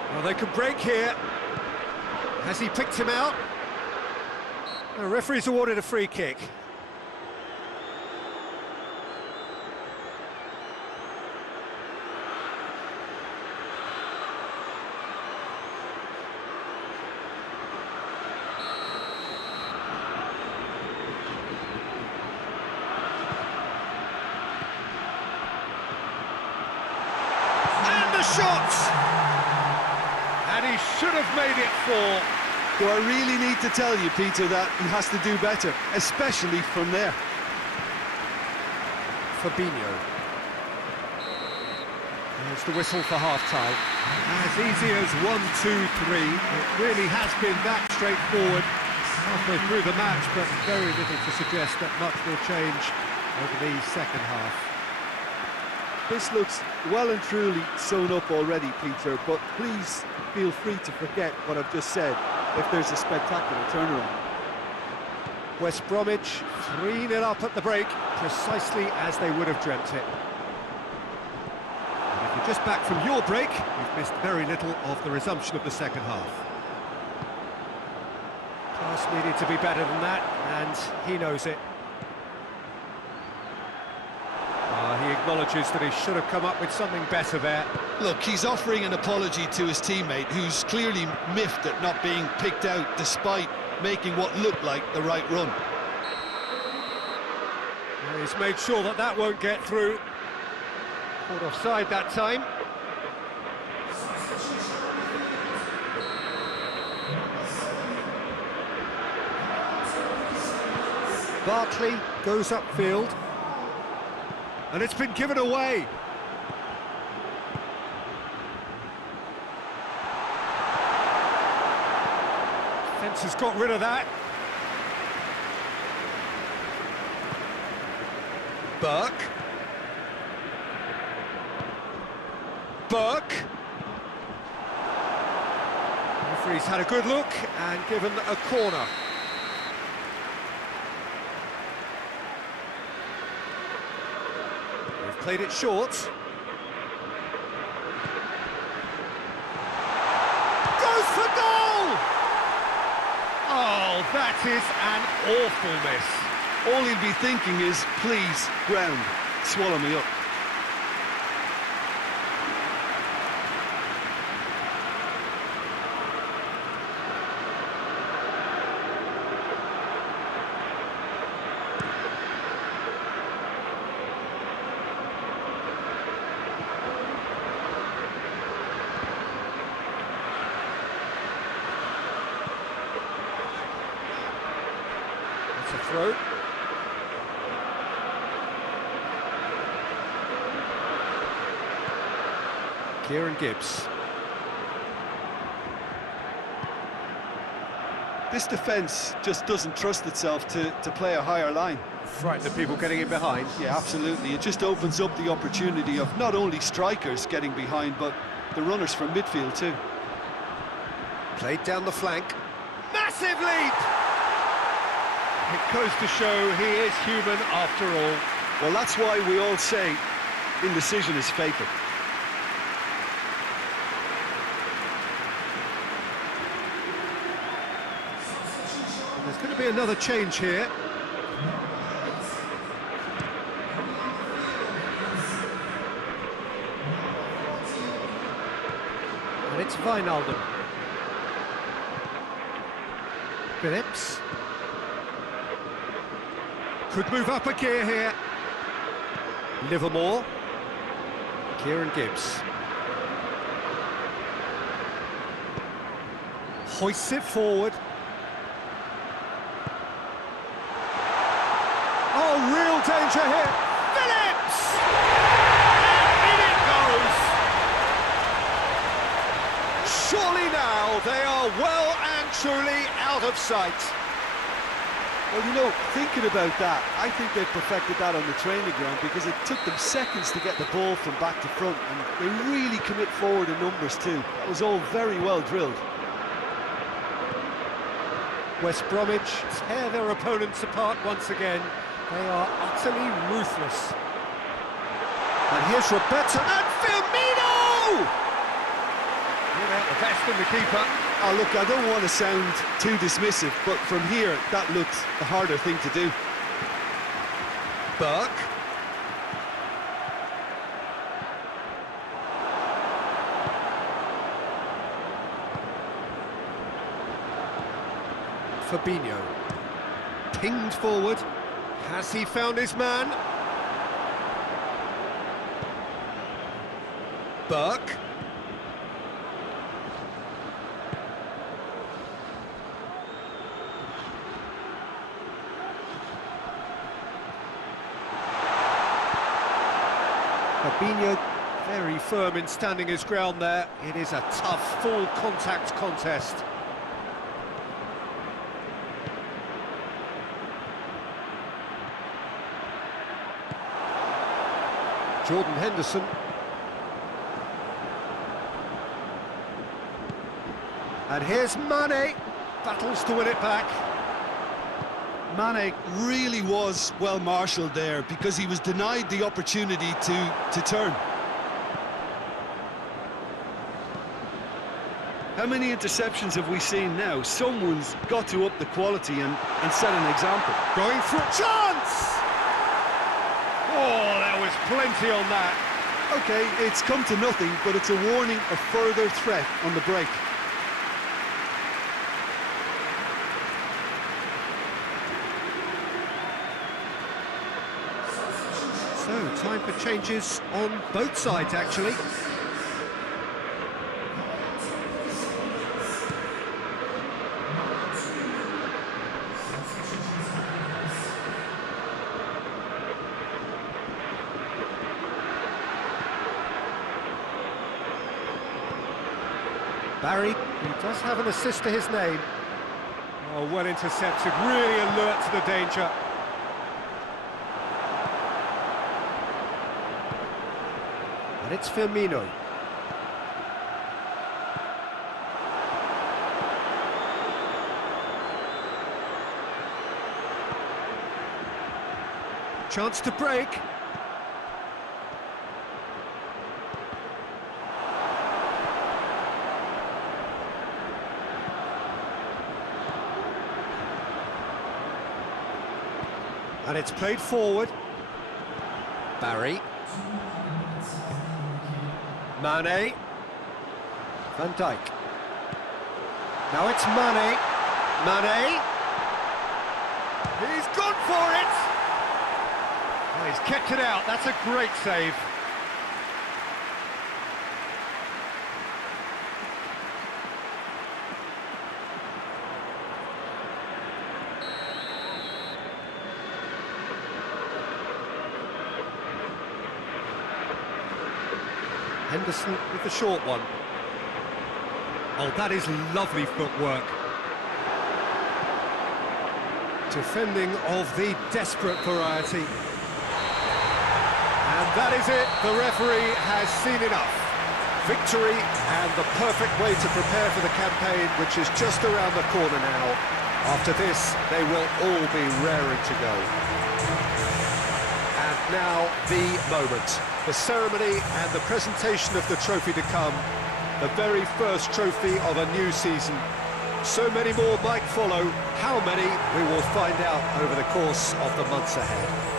Well, they could break here. Has he picked him out? The referee's awarded a free kick. Shots! And he should have made it 4. Do I really need to tell you, Peter, that he has to do better, especially from there? Fabinho. There's the whistle for half-time. As easy as 1, 2, 3. It really has been that straightforward halfway through the match, but very little to suggest that much will change over the second half. This looks well and truly sewn up already, Peter, but please feel free to forget what I've just said if there's a spectacular turnaround. West Bromwich 3-0 up at the break, precisely as they would have dreamt it. And if you're just back from your break, you've missed very little of the resumption of the second half. Pass needed to be better than that, and he knows it. He acknowledges that he should have come up with something better there. Look, he's offering an apology to his teammate, who's clearly miffed at not being picked out despite making what looked like the right run. He's made sure that that won't get through. Caught offside that time. Bartley goes upfield. And it's been given away. Defence has got rid of that. Burke. Referee's had a good look and given a corner. They've played it short. Goes for goal! Oh, that is an awful miss. All he'll be thinking is, please, ground, swallow me up. It's a throw. Kieran Gibbs. This defence just doesn't trust itself to play a higher line. Frightened of people getting in behind. Yeah, absolutely. It just opens up the opportunity of not only strikers getting behind, but the runners from midfield too. Played down the flank. Massive leap! It goes to show he is human after all. Well, that's why we all say indecision is fatal. There's going to be another change here. And it's Wijnaldum. Phillips. Could move up a gear here. Livermore. Kieran Gibbs. Hoists it forward. Oh, real danger here. Phillips! And in it goes. Surely now they are well and truly out of sight. Well, you know, thinking about that, I think they've perfected that on the training ground because it took them seconds to get the ball from back to front, and they really commit forward in numbers too. That was all very well drilled. West Bromwich tear their opponents apart once again. They are utterly ruthless. And here's Roberto and Firmino! Without the best in the keeper. Oh, look, I don't want to sound too dismissive, but from here, that looks the harder thing to do. Burke. Fabinho. Pinged forward. Has he found his man? Burke. Fabinho very firm in standing his ground there. It is a tough, full contact contest. Jordan Henderson. And here's Mane. Battles to win it back. Mane really was well marshalled there because he was denied the opportunity to turn. How many interceptions have we seen now? Someone's got to up the quality and set an example. Going for a chance! Oh, there was plenty on that. Okay, it's come to nothing, but it's a warning of further threat on the break. So, time for changes on both sides, actually. Barry, he does have an assist to his name. Oh, well intercepted, really alert to the danger. And it's Firmino. Chance to break. And it's played forward. Barry. Mane. Van Dijk. Now it's Mane. Mane. He's gone for it! Oh, he's kept it out. That's a great save. Henderson with the short one. Oh, that is lovely footwork. Defending of the desperate variety. And that is it. The referee has seen enough. Victory and the perfect way to prepare for the campaign, which is just around the corner now. After this, they will all be raring to go. And now the moment. The ceremony and the presentation of the trophy to come. The very first trophy of a new season. So many more might follow. How many, we will find out over the course of the months ahead.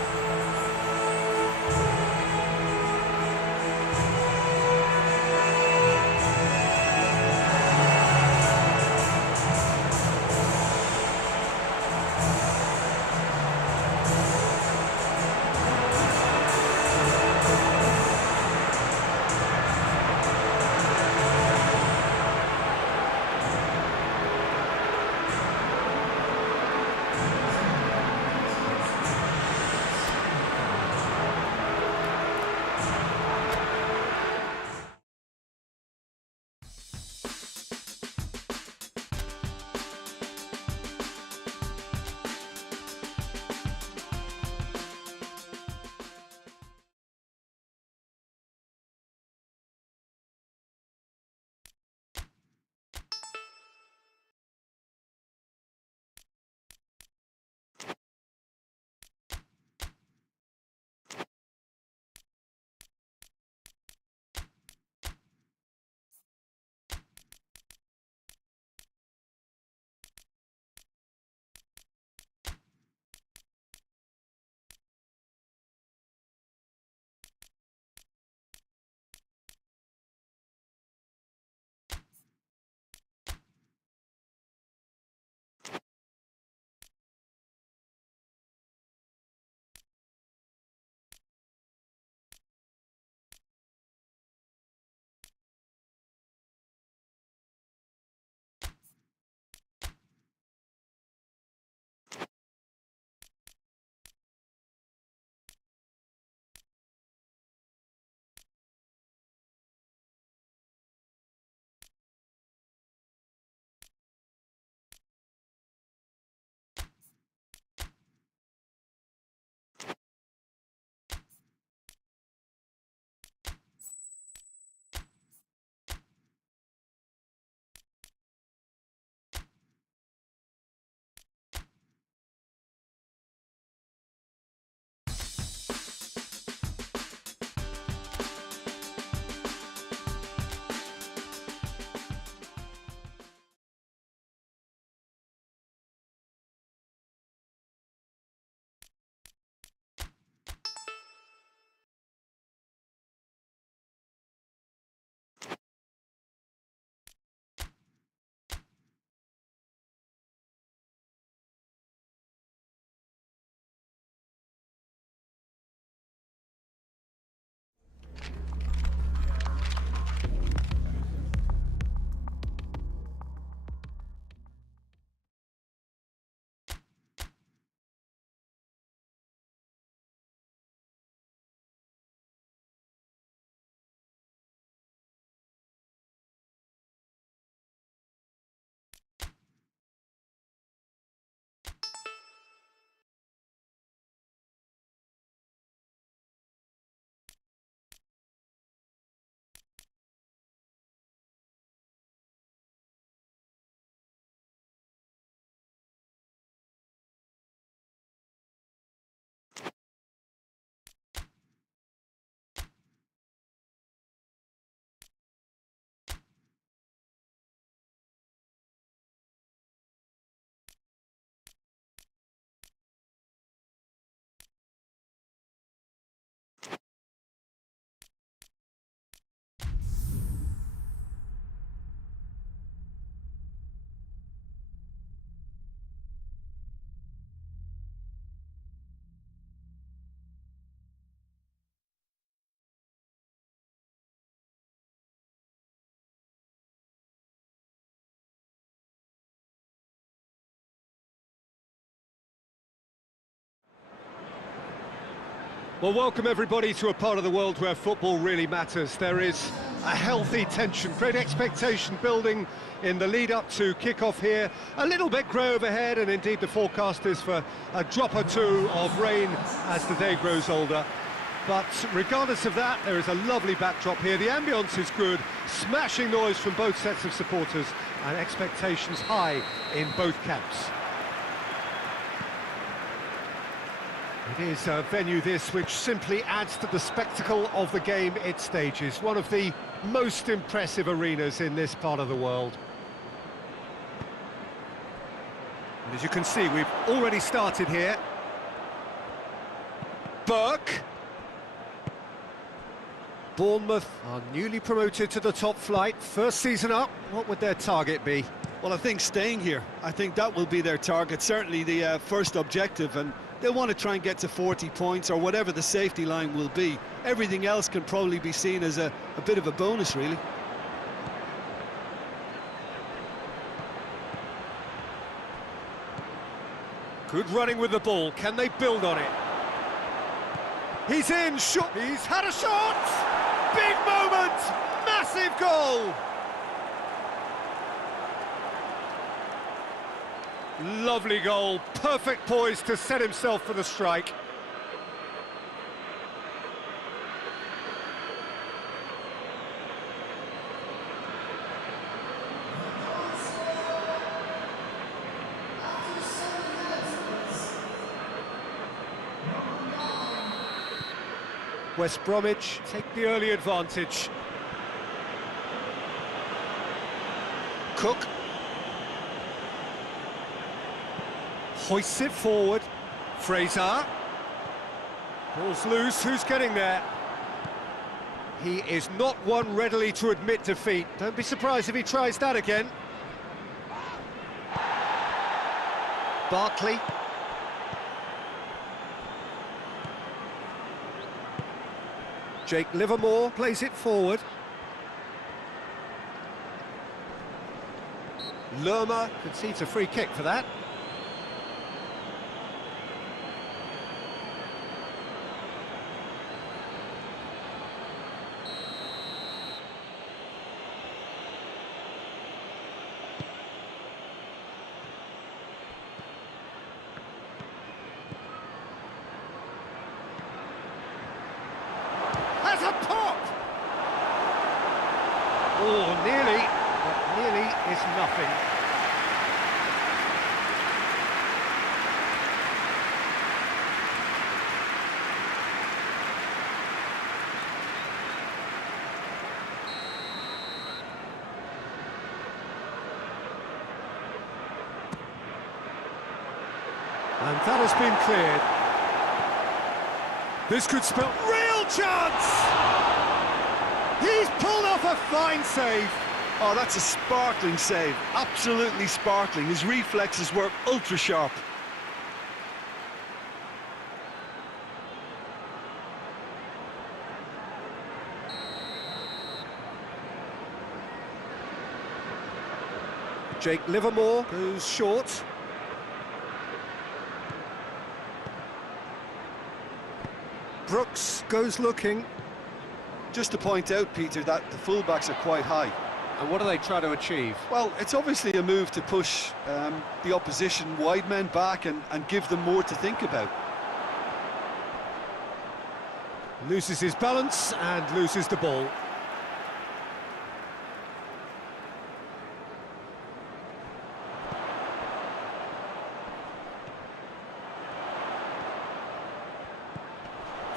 Well, welcome everybody to a part of the world where football really matters. There is a healthy tension, great expectation building in the lead-up to kick-off here. A little bit grey overhead, and indeed the forecast is for a drop or two of rain as the day grows older. But regardless of that, there is a lovely backdrop here. The ambience is good, smashing noise from both sets of supporters, and expectations high in both camps. It is a venue this which simply adds to the spectacle of the game it stages. One of the most impressive arenas in this part of the world. And as you can see, we've already started here. Burke. Bournemouth are newly promoted to the top flight. First season up, what would their target be? Well, I think staying here. I think that will be their target, certainly the first objective, and they'll want to try and get to 40 points or whatever the safety line will be. Everything else can probably be seen as a bit of a bonus, really. Good running with the ball. Can they build on it? He's in, shot. He's had a shot! Big moment! Massive goal! Lovely goal, perfect poise to set himself for the strike. West Bromwich take the early advantage. Cook. Hoists it forward. Fraser. Ball's loose, who's getting there? He is not one readily to admit defeat. Don't be surprised if he tries that again. Barkley. Jake Livermore plays it forward. Lerma concedes a free kick for that. Has a pop! Oh, nearly, but nearly is nothing. And that has been cleared. This could spell real chance! He's pulled off a fine save. Oh, that's a sparkling save, absolutely sparkling. His reflexes were ultra sharp. Jake Livermore goes short. Brooks goes looking. Just to point out, Peter, that the fullbacks are quite high. And what do they try to achieve? Well, it's obviously a move to push the opposition wide men back and give them more to think about. Loses his balance and loses the ball.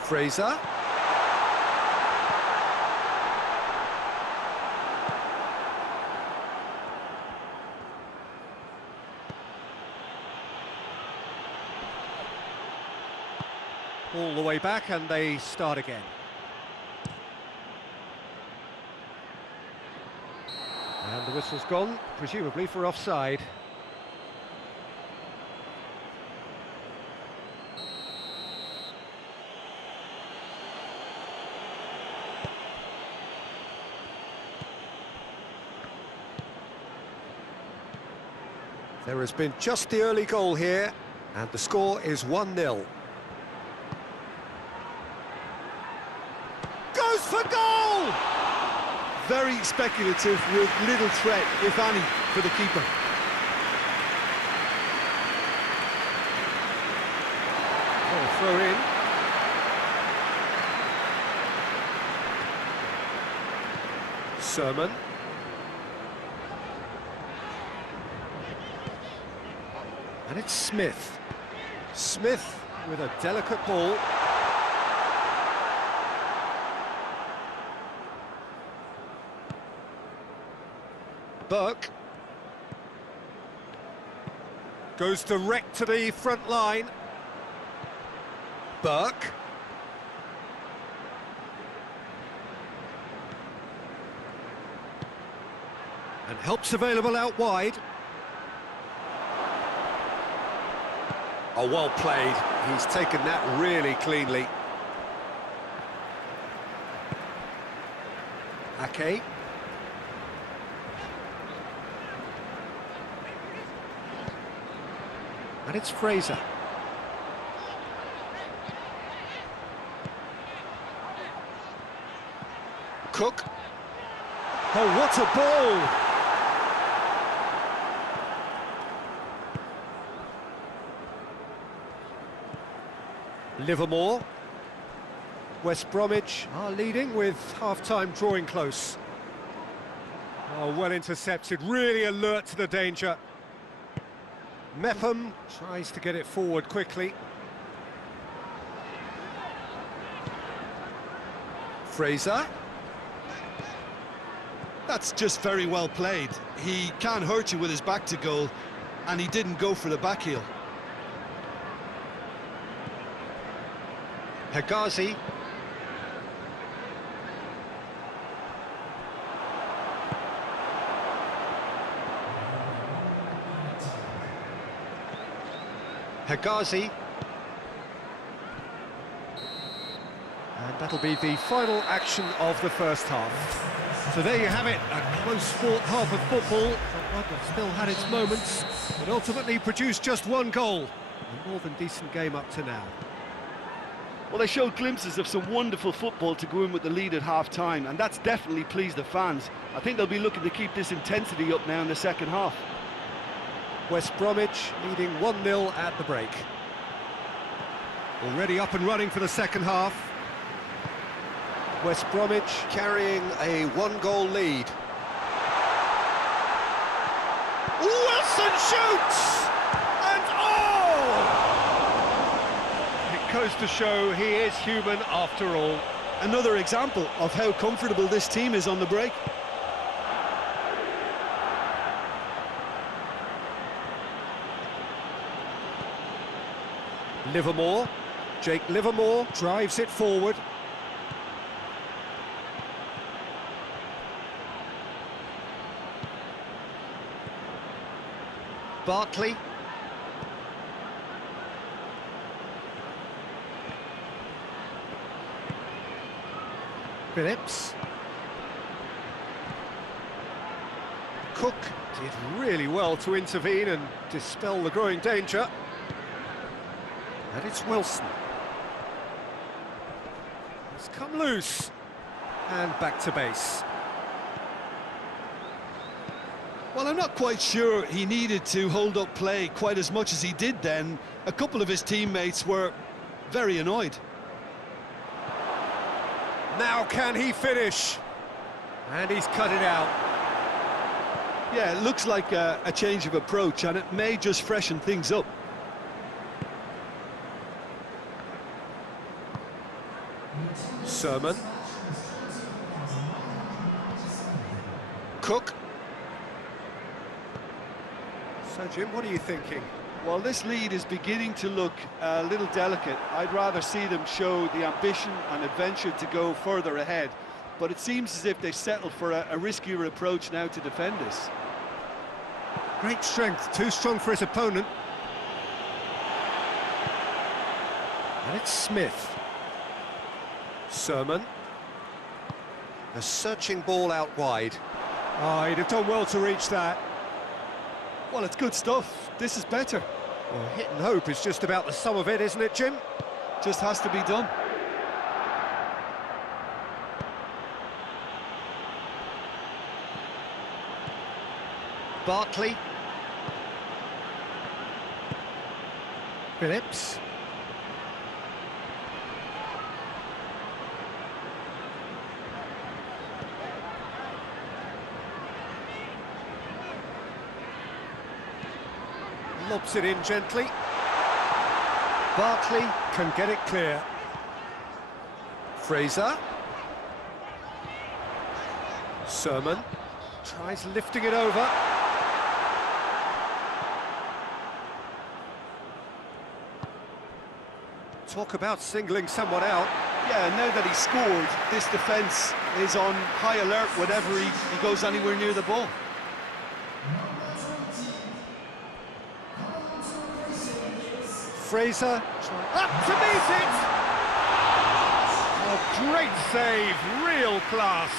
Fraser. All the way back, and they start again. And the whistle's gone, presumably for offside. There has been just the early goal here, and the score is 1-0. for goal! Very speculative with little threat, if any, for the keeper. Oh, throw in. Sermon. And it's Smith. Smith with a delicate ball. Burke. Goes direct to the front line. Burke. And help's available out wide. Oh, well played. He's taken that really cleanly. Ake. And it's Fraser. Cook. Oh, what a ball! Livermore. West Bromwich are leading with half-time drawing close. Oh, well intercepted, really alert to the danger. Mepham tries to get it forward quickly. Fraser. That's just very well played. He can't hurt you with his back to goal, and he didn't go for the back heel. Hegazi. Hegazi. And that'll be the final action of the first half. So there you have it, a close fought half of football, one that still had its moments, but ultimately produced just one goal. A more than decent game up to now. Well, they showed glimpses of some wonderful football to go in with the lead at half-time, and that's definitely pleased the fans. I think they'll be looking to keep this intensity up now in the second half. West Bromwich leading 1-0 at the break. Already up and running for the second half. West Bromwich carrying a one-goal lead. Wilson shoots! And it goes to show he is human after all. Another example of how comfortable this team is on the break. Livermore. Jake Livermore drives it forward. Bartley. Phillips. Cook did really well to intervene and dispel the growing danger. And it's Wilson. It's come loose. And back to base. Well, I'm not quite sure he needed to hold up play quite as much as he did then. A couple of his teammates were very annoyed. Now can he finish? And he's cut it out. Yeah, it looks like a change of approach, and it may just freshen things up. Sermon. Cook. So, Jim, what are you thinking? Well, this lead is beginning to look a little delicate. I'd rather see them show the ambition and adventure to go further ahead. But it seems as if they settle for a riskier approach now to defend this. Great strength, too strong for his opponent. And it's Smith. Sermon. A searching ball out wide. Oh, he'd have done well to reach that. Well, it's good stuff. This is better. Well, hit and hope is just about the sum of it, isn't it, Jim? Just has to be done. Barkley. Phillips. Lobs it in gently. Barkley can get it clear. Fraser. Sermon tries lifting it over. Talk about singling someone out. Yeah, now that he's scored, this defence is on high alert whenever he goes anywhere near the ball. Fraser up to meet it! Oh, great save, real class.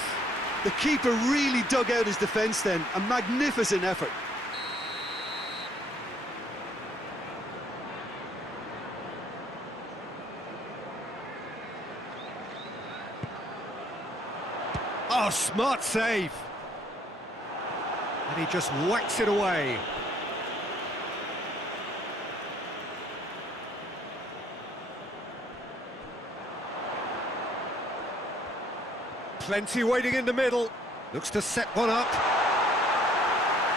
The keeper really dug out his defence then, a magnificent effort. Oh, smart save. And he just whacks it away. Plenty waiting in the middle. Looks to set one up.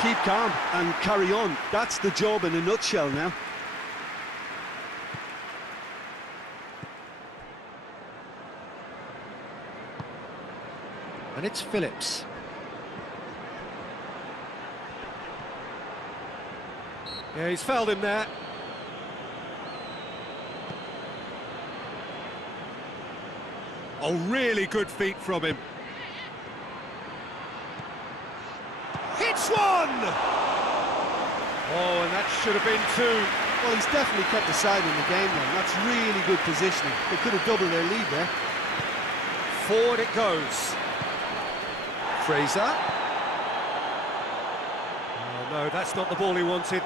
Keep calm and carry on. That's the job in a nutshell now. And it's Phillips. Yeah, he's fouled him there. Oh, really good feet from him. Hits one! Oh, and that should have been two. Well, he's definitely kept the side in the game then. That's really good positioning. They could have doubled their lead there. Forward it goes. Fraser. Oh, no, that's not the ball he wanted.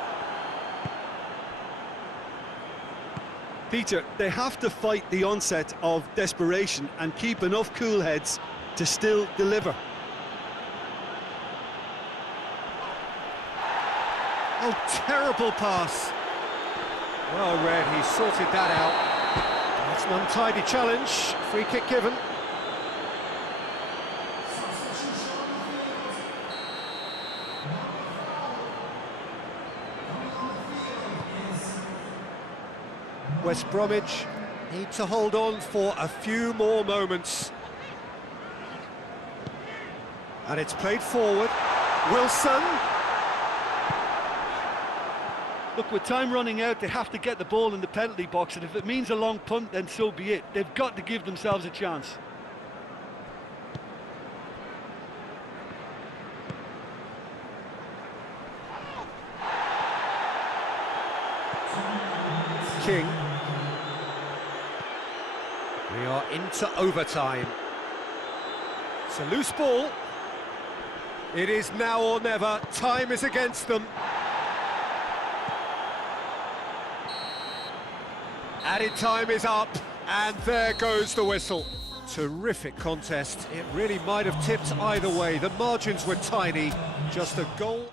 Peter, they have to fight the onset of desperation and keep enough cool heads to still deliver. Oh, terrible pass. Well read, he sorted that out. That's an untidy challenge. Free kick given. West Bromwich need to hold on for a few more moments. And it's played forward. Wilson. Look, with time running out, they have to get the ball in the penalty box, and if it means a long punt, then so be it. They've got to give themselves a chance. King. We are into overtime. It's a loose ball. It is now or never. Time is against them. Added time is up, and there goes the whistle. Terrific contest. It really might have tipped either way. The margins were tiny. Just a goal.